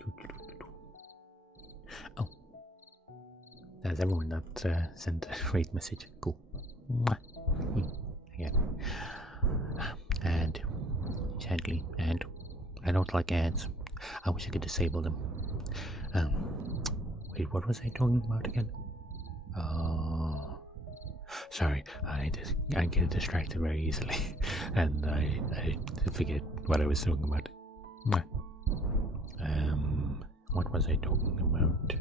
there's everyone that sent a great message. Cool. Again. And sadly, and I don't like ads. I wish I could disable them. Wait, what was I talking about again? Oh, sorry, I get distracted very easily, and I forget what I was talking about. What was I talking about?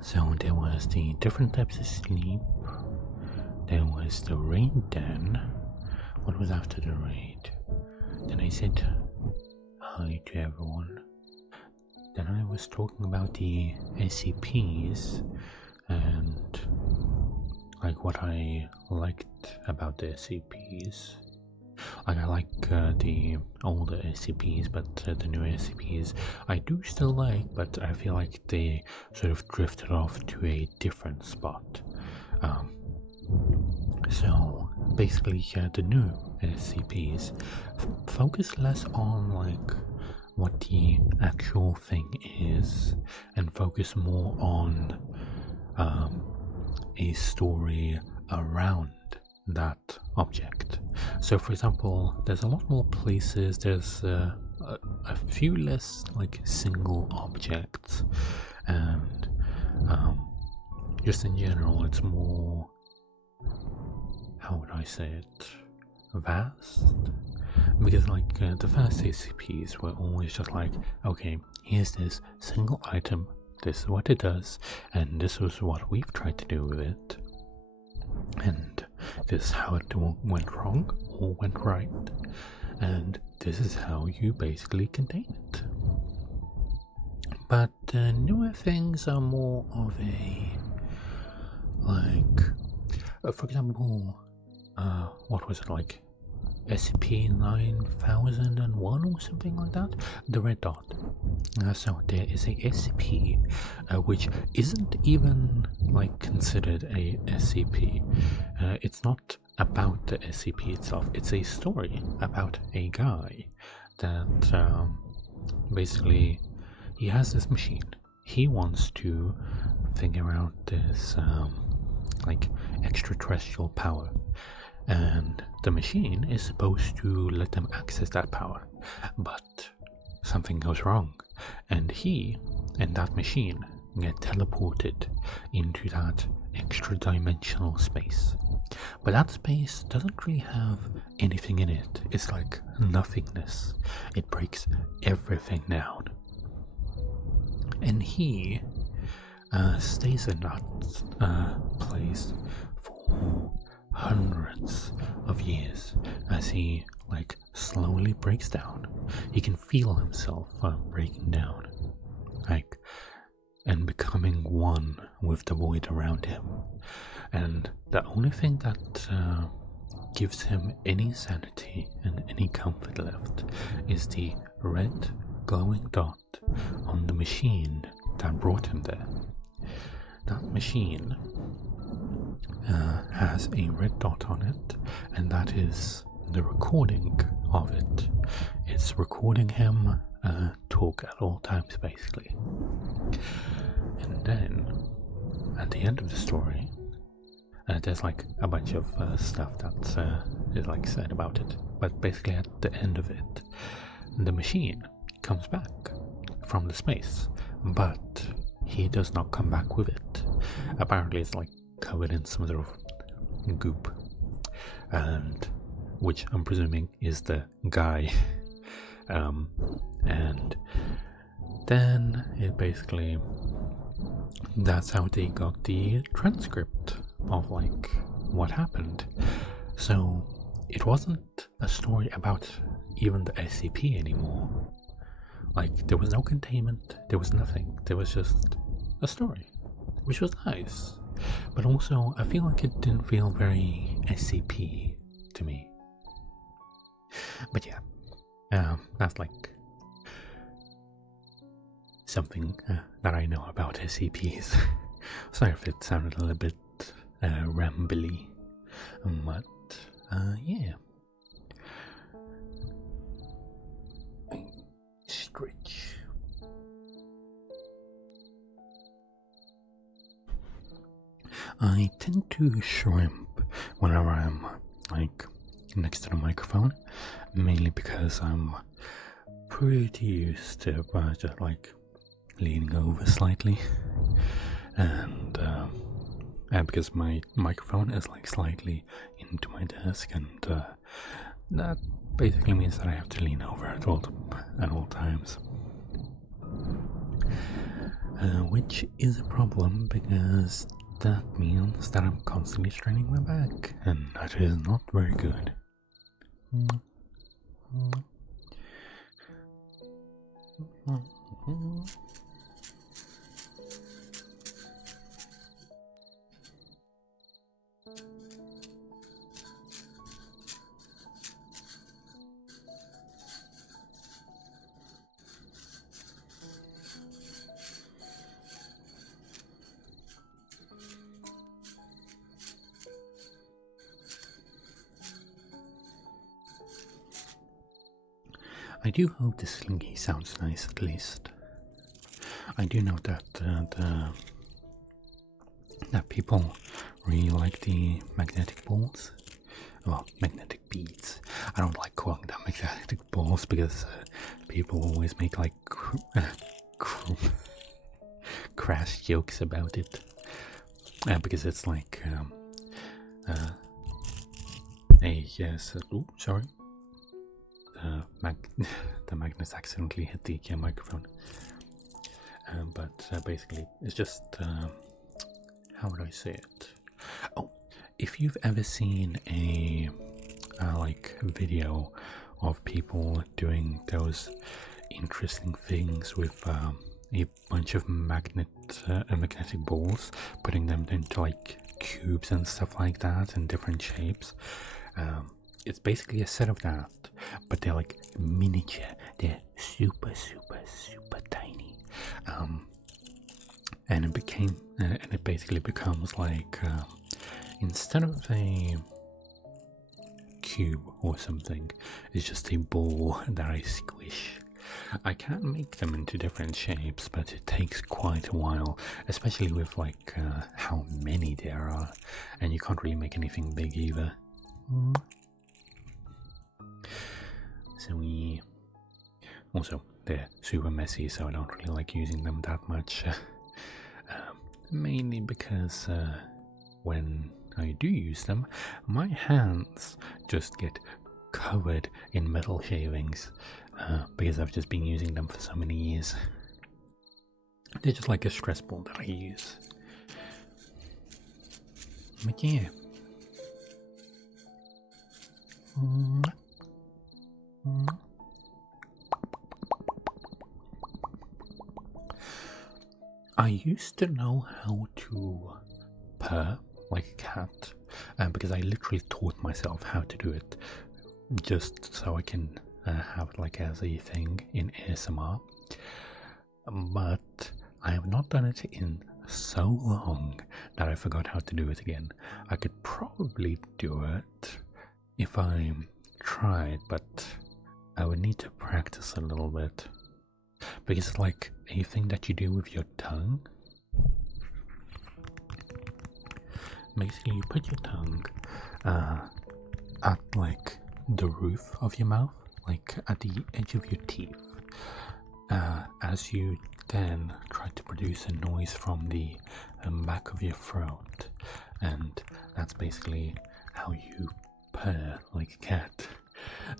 So there was the different types of sleep. There was the raid then. What was after the raid? Then I said hi to everyone. Then I was talking about the SCPs and like what I liked about the SCPs. Like I like the older SCPs, but the new SCPs I do still like, but I feel like they sort of drifted off to a different spot. So basically, the new SCPs focus less on like what the actual thing is, and focus more on a story around that object. So for example, there's a lot more places, there's a few less like single objects, and just in general it's more, how would I say it, vast. Because like the first SCPs were always just like, okay, here's this single item, this is what it does, and this was what we've tried to do with it, and this is how it went wrong or went right, and this is how you basically contain it. But newer things are more of a, like, for example, what was it, like SCP-9001 or something like that? The red dot. So there is a SCP which isn't even like considered a SCP. It's not about the SCP itself. It's a story about a guy that basically he has this machine. He wants to figure out this like extraterrestrial power. And the machine is supposed to let them access that power, but something goes wrong, and he and that machine get teleported into that extra dimensional space. But that space doesn't really have anything in it. It's like nothingness. It breaks everything down. And he stays in that place for hundreds of years as he like slowly breaks down. He can feel himself breaking down, like, and becoming one with the void around him. And the only thing that gives him any sanity and any comfort left is the red glowing dot on the machine that brought him there. That machine has a red dot on it, and that is the recording of it. It's recording him talk at all times, basically. And then, at the end of the story, there's like a bunch of stuff that is like said about it, but basically at the end of it, the machine comes back from the space, but he does not come back with it. Apparently it's like covered in some sort of goop, and which I'm presuming is the guy. And then it basically, that's how they got the transcript of like what happened. So it wasn't a story about even the SCP anymore. Like there was no containment, there was nothing, there was just a story, which was nice. But also I feel like it didn't feel very SCP to me. But yeah, that's like something that I know about SCPs. Sorry if it sounded a little bit rambly, but yeah. Stretch. I tend to shrimp whenever I'm like next to the microphone, mainly because I'm pretty used to just like leaning over slightly, and because my microphone is like slightly into my desk, and that basically means that I have to lean over at all times, which is a problem because that means that I'm constantly straining my back, and that is not very good. I do hope the slinky sounds nice at least. I do know that that people really like the magnetic balls. Well, magnetic beads. I don't like calling them magnetic balls because people always make like crass jokes about it. Because it's like sorry. The magnets accidentally hit the microphone. But basically, it's just how would I say it? Oh, if you've ever seen a like video of people doing those interesting things with a bunch of magnetic balls, putting them into like cubes and stuff like that in different shapes. It's basically a set of that, but they're like miniature. They're super tiny. And it basically becomes like instead of a cube or something, it's just a ball that I squish. I can make them into different shapes, but it takes quite a while, especially with like how many there are, and you can't really make anything big either. So also they're super messy, so I don't really like using them that much. Mainly because when I do use them, my hands just get covered in metal shavings because I've just been using them for so many years. They're just like a stress ball that I use. But yeah. I used to know how to purr like a cat, because I literally taught myself how to do it, just so I can have it like as a thing in ASMR. But I have not done it in so long that I forgot how to do it again. I could probably do it if I tried, but I would need to practice a little bit. Because it's like a thing that you do with your tongue. basically you put your tongue at like the roof of your mouth, like at the edge of your teeth, as you then try to produce a noise from the back of your throat, and that's basically how you purr like a cat.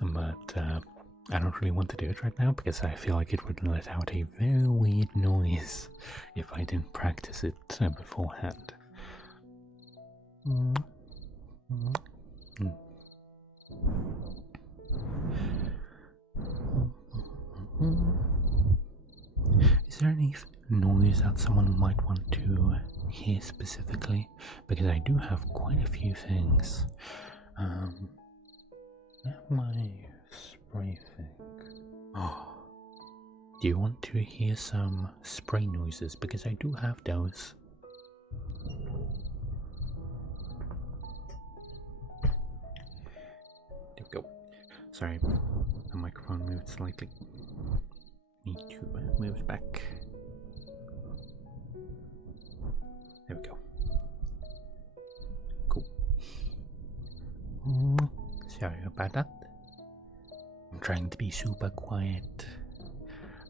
But I don't really want to do it right now because I feel like it would let out a very weird noise if I didn't practice it beforehand. Is there any noise that someone might want to hear specifically? Because I do have quite a few things. My spray thing. Oh. Do you want to hear some spray noises? Because I do have those. There we go. Sorry, the microphone moved slightly. Need to move it back. There we go. Cool. Sorry about that. I'm trying to be super quiet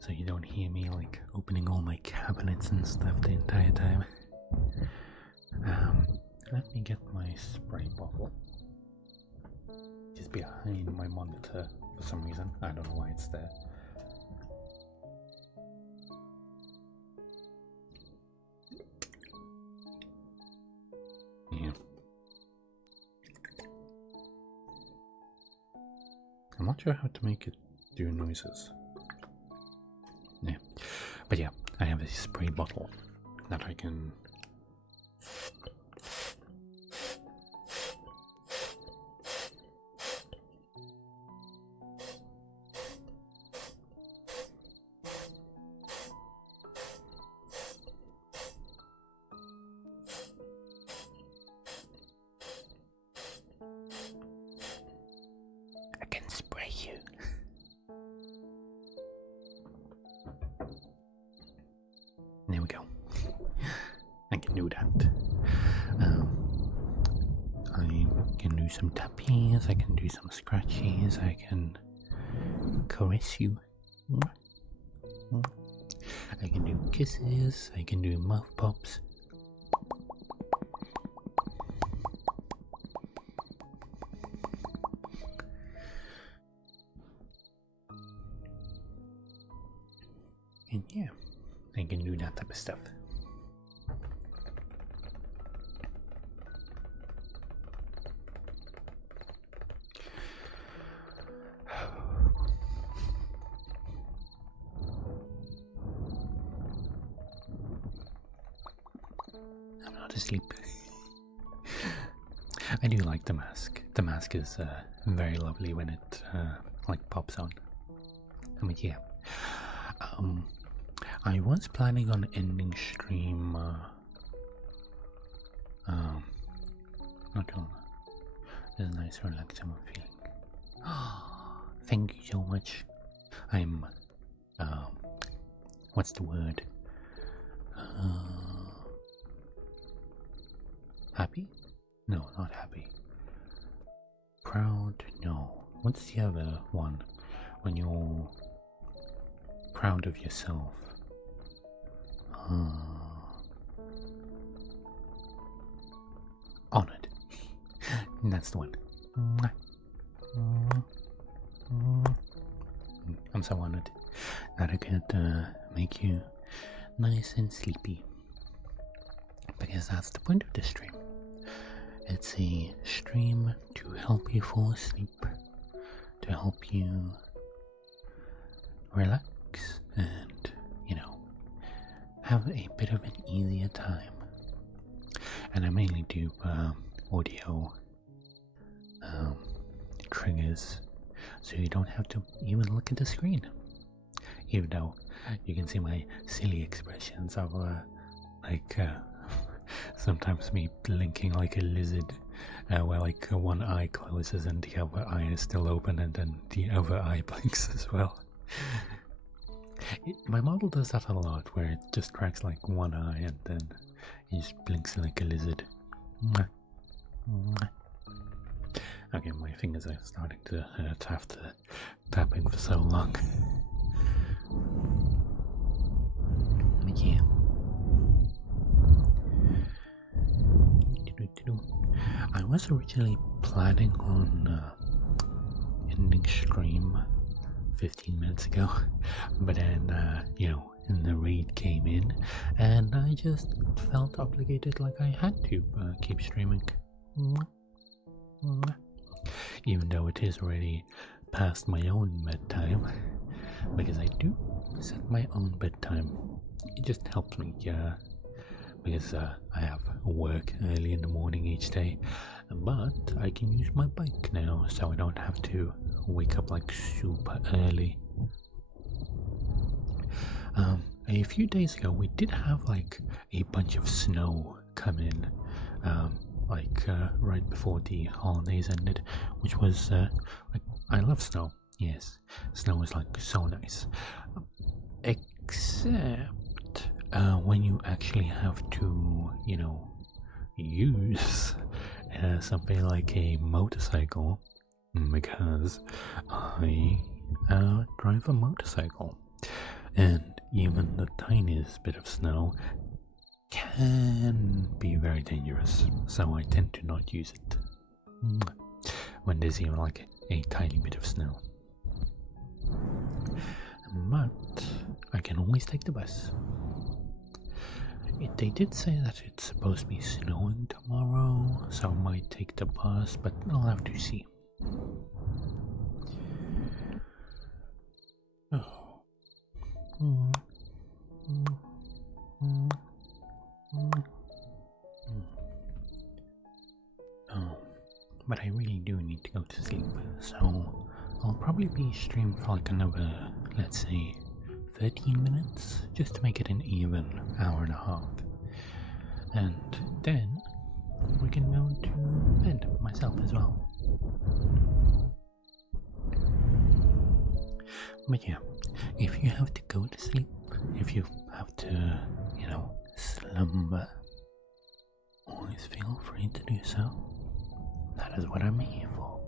so you don't hear me like opening all my cabinets and stuff the entire time. Let me get my spray bottle. Just behind my monitor for some reason. I don't know why it's there. Yeah. I'm not sure how to make it do noises. Yeah. But yeah, I have a spray bottle that I can spray you. There we go. I can do that. I can do some tappies, I can do some scratchies, I can caress you. I can do kisses, I can do mouth pops. And yeah, I can do that type of stuff. I'm not asleep. I do like the mask. The mask is very lovely when it like pops on. I mean, yeah. I was planning on ending stream. Not gonna. There's a nice relaxing feeling. Thank you so much. I'm. What's the word? Happy? No, not happy. Proud? No. What's the other one? When you're proud of yourself. Honored. That's the one. I'm so honored that I could make you nice and sleepy. Because that's the point of this stream. It's a stream to help you fall asleep, to help you relax and, have a bit of an easier time. And I mainly do audio triggers, so you don't have to even look at the screen. Even though you can see my silly expressions of sometimes me blinking like a lizard, where like one eye closes and the other eye is still open, and then the other eye blinks as well. My model does that a lot, where it just cracks like one eye and then he just blinks like a lizard. Mwah. Mwah. Okay, my fingers are starting to hurt after tapping for so long. But yeah. I was originally planning on ending stream 15 minutes ago, but then, and the raid came in, and I just felt obligated, like I had to keep streaming. Even though it is already past my own bedtime, because I do set my own bedtime. It just helps me, because I have work early in the morning each day, but I can use my bike now, so I don't have to wake up like super early. A few days ago, we did have like a bunch of snow come in, right before the holidays ended, which was I love snow. Yes, snow is like so nice, except when you actually have to, use something like a motorcycle, because I drive a motorcycle, and even the tiniest bit of snow can be very dangerous, so I tend to not use it when there's even like a tiny bit of snow. But I can always take the bus. They did say that it's supposed to be snowing tomorrow, so I might take the bus, but I'll have to see. Oh. Oh, but I really do need to go to sleep, so I'll probably be streaming for like another, let's say, 13 minutes, just to make it an even hour and a half. And then we can go to bed, myself as well. But yeah, if you have to go to sleep, if you have to, slumber, always feel free to do so. That is what I'm here for.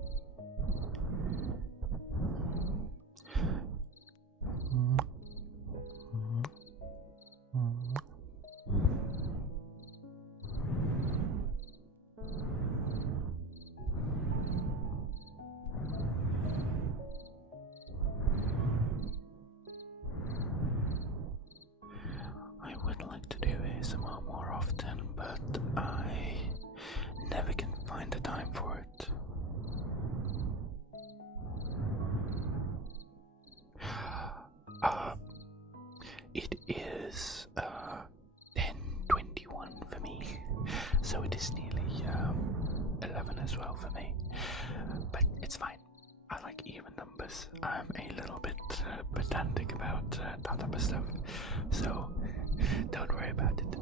I would like to do ASMR more often, but I never can find the time for it. It is 10:21 for me, so it is nearly 11 as well for me. But it's fine. I like even numbers. I'm a little bit pedantic about that type of stuff, so don't worry about it.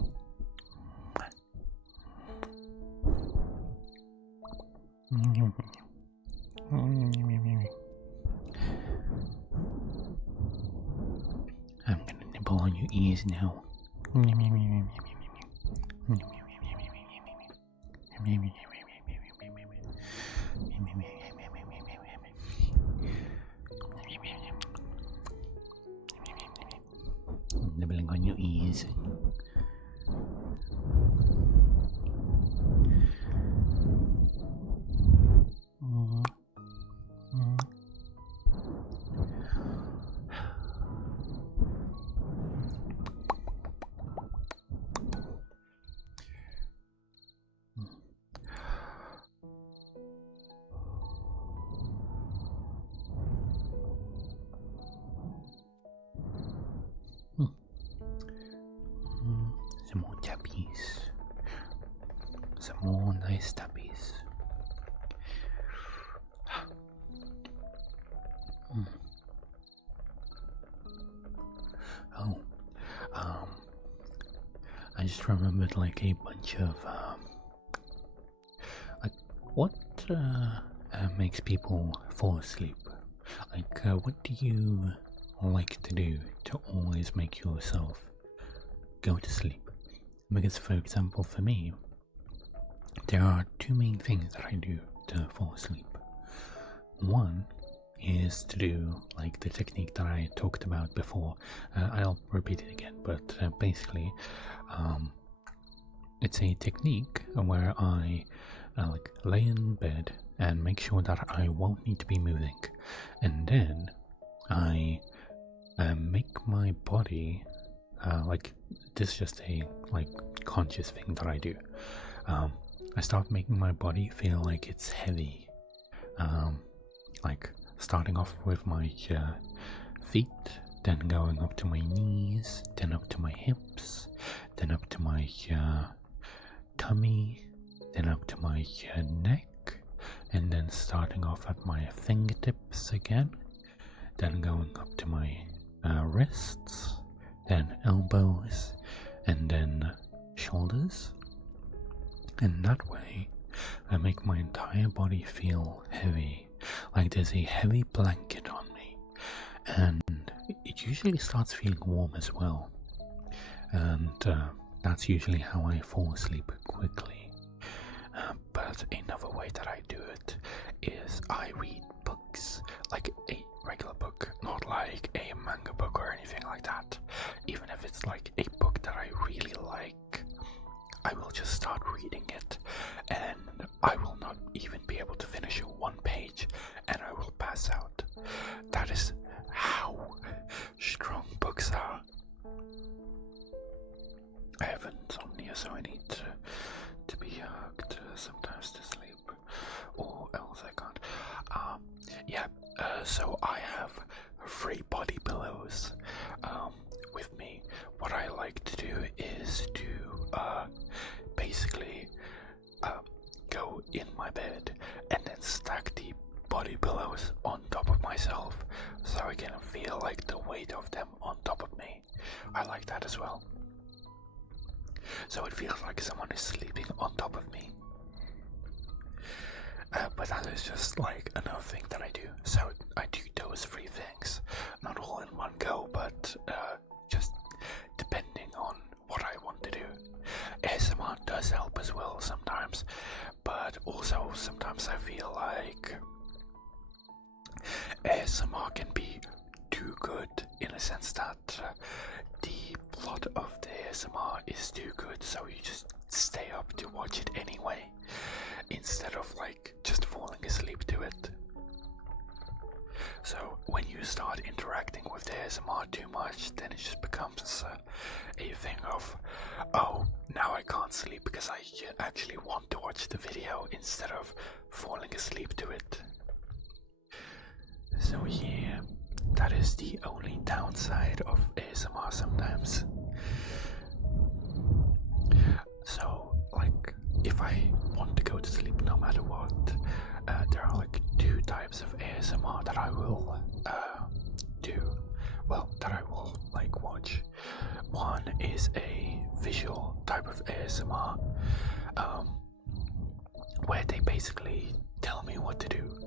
I'm gonna nibble on your ears now. Nibbling on your ears. Some more tappies. Some more nice tappies. Oh, I just remembered like a bunch of what makes people fall asleep? Like, what do you like to do to always make yourself go to sleep? Because, for example, for me, there are two main things that I do to fall asleep. One is to do like the technique that I talked about before. I'll repeat it again, but basically, it's a technique where I like lay in bed and make sure that I won't need to be moving, and then I make my body like this is just a like conscious thing that I do. I start making my body feel like it's heavy, like starting off with my feet, then going up to my knees, then up to my hips, then up to my tummy, then up to my neck, and then starting off at my fingertips again, then going up to my wrists, then elbows, and then shoulders. And that way I make my entire body feel heavy, like there's a heavy blanket on me, and it usually starts feeling warm as well, and that's usually how I fall asleep quickly. But another way that I do it is I read books, like a regular book, not like a manga book or anything like that. Even if it's like a book that I really like, I will just start reading it, and I will not even be able to finish one page, and I will pass out. That is how strong books are. I have insomnia, so I need to be hugged sometimes to sleep, or else I can't. So I have 3 body pillows with me. What I like to do is to basically go in my bed and then stack the body pillows on top of myself, so I can feel like the weight of them on top of me. I like that as well. So it feels like someone is sleeping on top of me. But that is just like another thing that I do. So I do those 3 things, not all in one go, but just depending on what I want to do. ASMR does help as well sometimes, but also sometimes I feel like ASMR can be too good, in a sense that the plot of the ASMR is too good, so you just stay up to watch it anyway, instead of like just falling asleep to it. So when you start interacting with the ASMR too much, then it just becomes a thing of, oh, now I can't sleep because I actually want to watch the video instead of falling asleep to it. So yeah, that is the only downside of ASMR sometimes. So like, if I want to go to sleep no matter what, there are like 2 types of ASMR that I will that I will like watch. One is a visual type of ASMR, where they basically tell me what to do.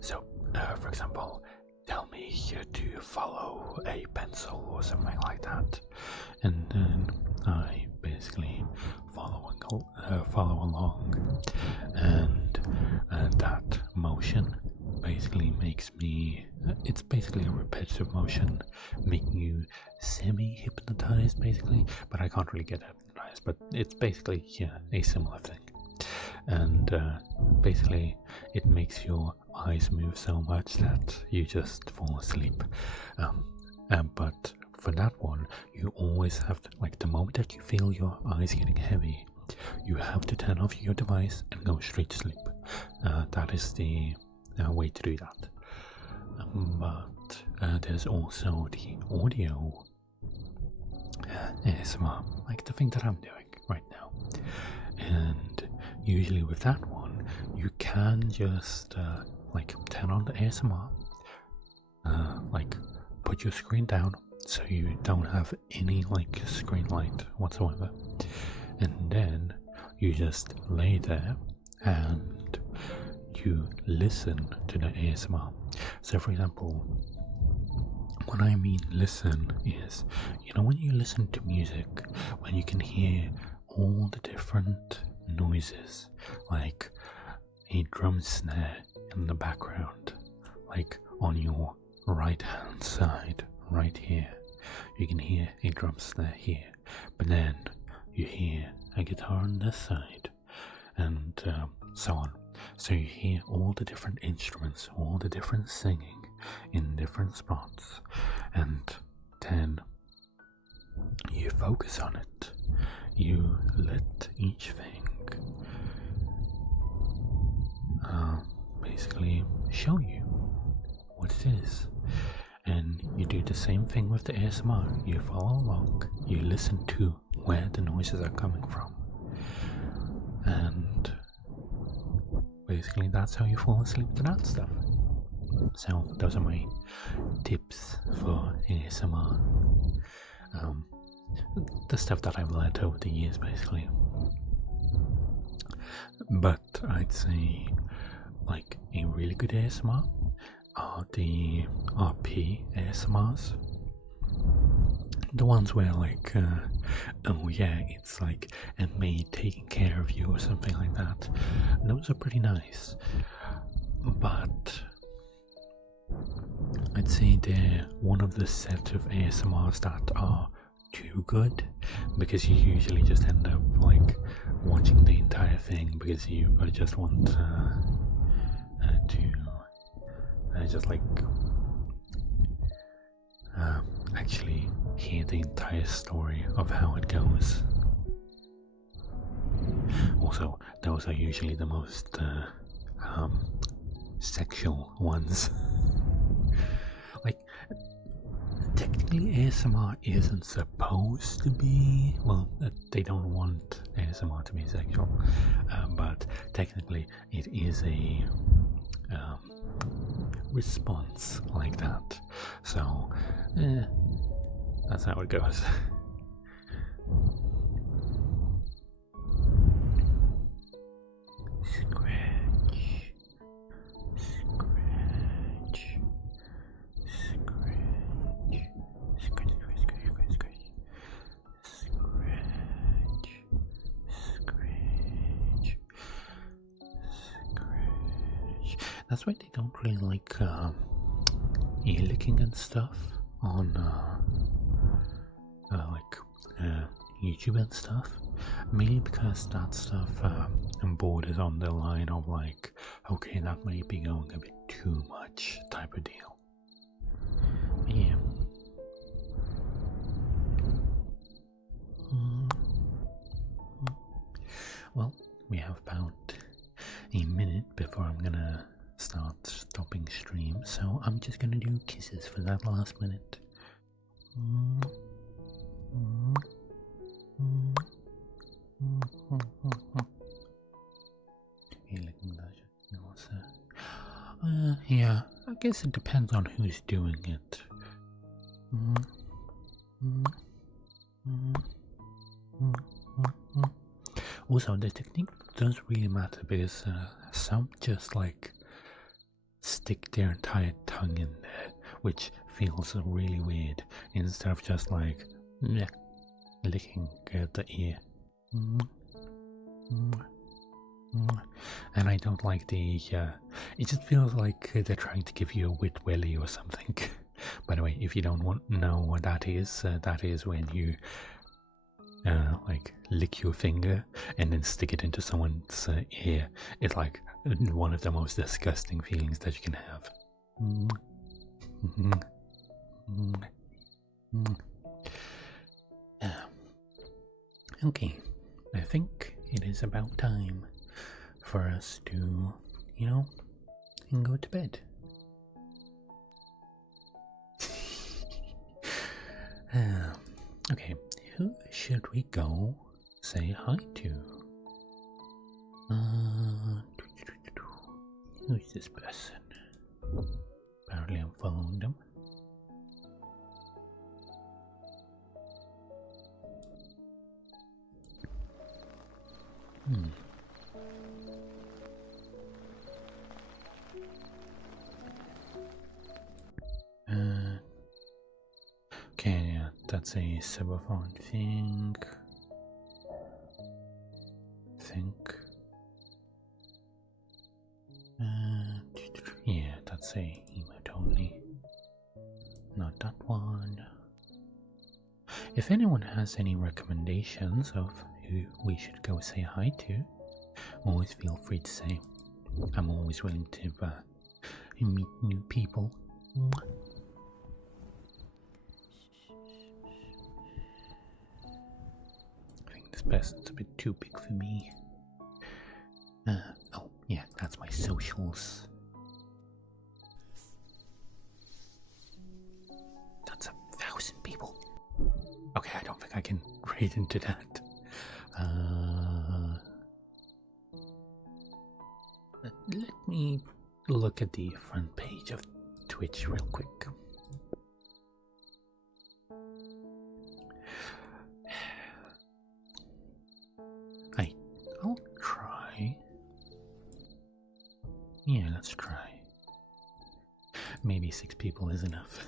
So, for example, tell me to follow a pencil or something like that, and then I basically follow along, and that motion basically makes me, it's basically a repetitive motion making you semi-hypnotized basically, but I can't really get hypnotized, but it's basically a similar thing. And basically it makes your eyes move so much that you just fall asleep, but for that one you always have to, like, the moment that you feel your eyes getting heavy, you have to turn off your device and go straight to sleep. That is the way to do that. But there's also the audio ASMR, like the thing that I'm doing right now. And usually with that one, you can just like turn on the ASMR, like put your screen down so you don't have any like screen light whatsoever, and then you just lay there and you listen to the ASMR. So for example, what I mean listen is, you know, when you listen to music, when you can hear all the different noises, like a drum snare in the background, like on your right hand side, right here. You can hear a drum snare here, but then you hear a guitar on this side, and so on. So you hear all the different instruments, all the different singing in different spots, and then you focus on it. You let each thing basically show you what it is. And you do the same thing with the ASMR. You follow along, you listen to where the noises are coming from. And basically that's how you fall asleep to that stuff. So those are my tips for ASMR. The stuff that I've learned over the years, basically. But I'd say, like, a really good ASMR are the RP ASMRs. The ones where, like, oh yeah, it's like a maid taking care of you or something like that. Those are pretty nice. But I'd say they're one of the set of ASMRs that are too good, because you usually just end up like watching the entire thing because you just want to just like actually hear the entire story of how it goes. Also, those are usually the most sexual ones. Like, technically ASMR isn't supposed to be, well, they don't want ASMR to be sexual, but technically it is a response like that. So that's how it goes. Scratch, scratch, scratch, scratch, scratch, scratch, scratch, scratch, scratch. That's why they don't really like ear licking and stuff on YouTube and stuff. Mainly because that stuff borders on the line of like, okay, that may be going a bit too much type of deal. Yeah. Well, we have about a minute before I'm gonna start stopping stream, so I'm just gonna do kisses for that last minute. Yeah, I guess it depends on who's doing it. Also, the technique does really matter because some just like stick their entire tongue in there, which feels really weird, instead of just like licking the ear. And I don't like the it just feels like they're trying to give you a wet willy or something. By the way, if you don't know what that is when you like lick your finger and then stick it into someone's ear. It's like one of the most disgusting feelings that you can have. Okay, I think it is about time for us to, go to bed. Okay, who should we go say hi to? Who's this person? Apparently I'm following them. Okay, yeah, that's a subathon thing. think. Yeah, that's a emote only. Not that one. If anyone has any recommendations of who we should go say hi to, always feel free to say. I'm always willing to meet new people. I think this person's a bit too big for me. Oh, yeah, that's my socials. That's 1,000 people. Okay, I don't think I can read into that. Let me look at the front page of Twitch real quick. I'll try. Yeah, let's try. Maybe 6 people is enough.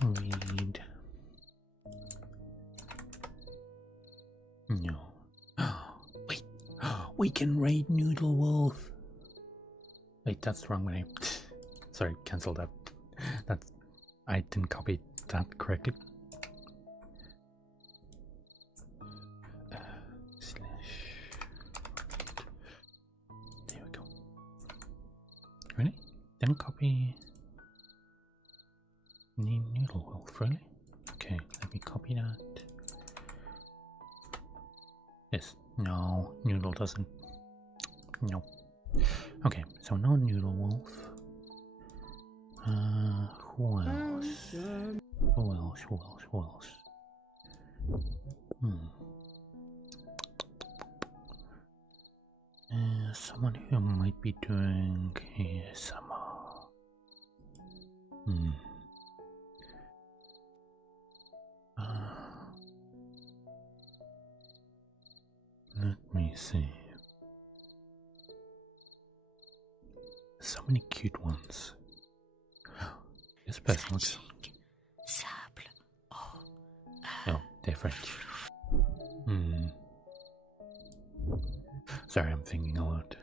/read. No. Wait. We can raid Noodle Wolf. Wait, that's the wrong name. Sorry, cancel that. I didn't copy that correctly. There we go. Really? Didn't copy Noodle Wolf, really? Okay, let me copy that. Yes. No, Noodle doesn't. No. Okay, so no Noodle Wolf. Who else? Who else? Someone who might be doing ASMR. Let me see. So many cute ones. This person looks. Oh, they're French. Sorry, I'm thinking a lot.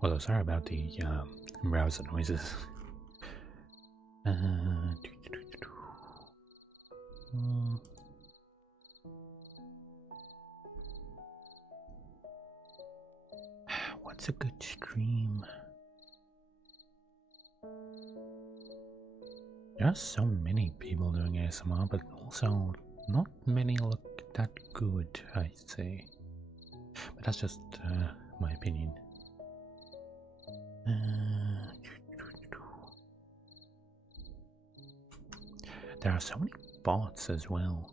Although, sorry about the browser noises. What's a good stream? There are so many people doing ASMR, but also not many look that good, I'd say. But that's just my opinion. There are so many bots as well.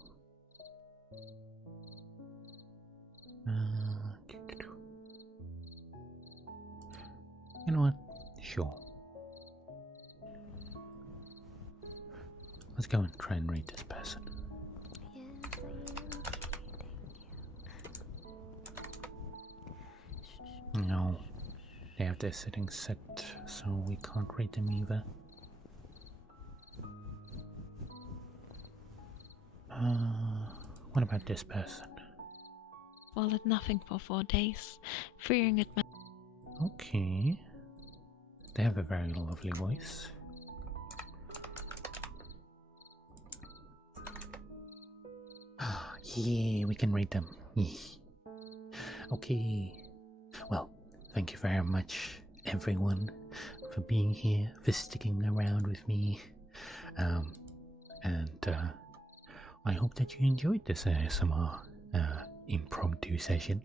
You know what? Sure. Let's go and try and read this person. No, they have their settings set, so we can't read them either. What about this person? Swallowed nothing for 4 days, fearing it meant. Okay. They have a very lovely voice. Yeah, we can read them. Okay. Well, thank you very much, everyone, for being here, for sticking around with me. I hope that you enjoyed this ASMR impromptu session.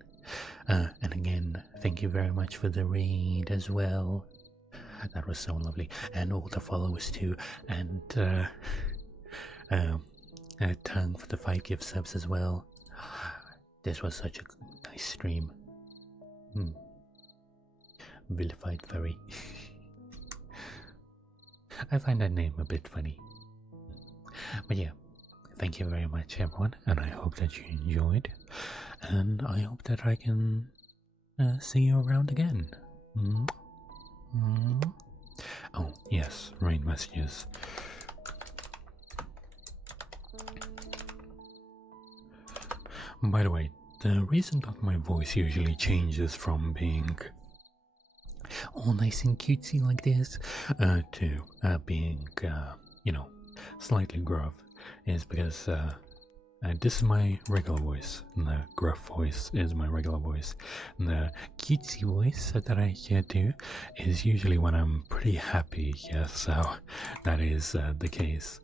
And again, thank you very much for the raid as well. That was so lovely. And all the followers too. And Tongue for the 5 gift subs as well. This was such a nice stream. Vilified Furry. I find that name a bit funny. But yeah, thank you very much everyone, and I hope that you enjoyed, and I hope that I can see you around again. Oh yes, raid messages. By the way, the reason that my voice usually changes from being all nice and cutesy like this to being, slightly gruff is because this is my regular voice, and the gruff voice is my regular voice. And the cutesy voice that I do is usually when I'm pretty happy, yes, so that is the case.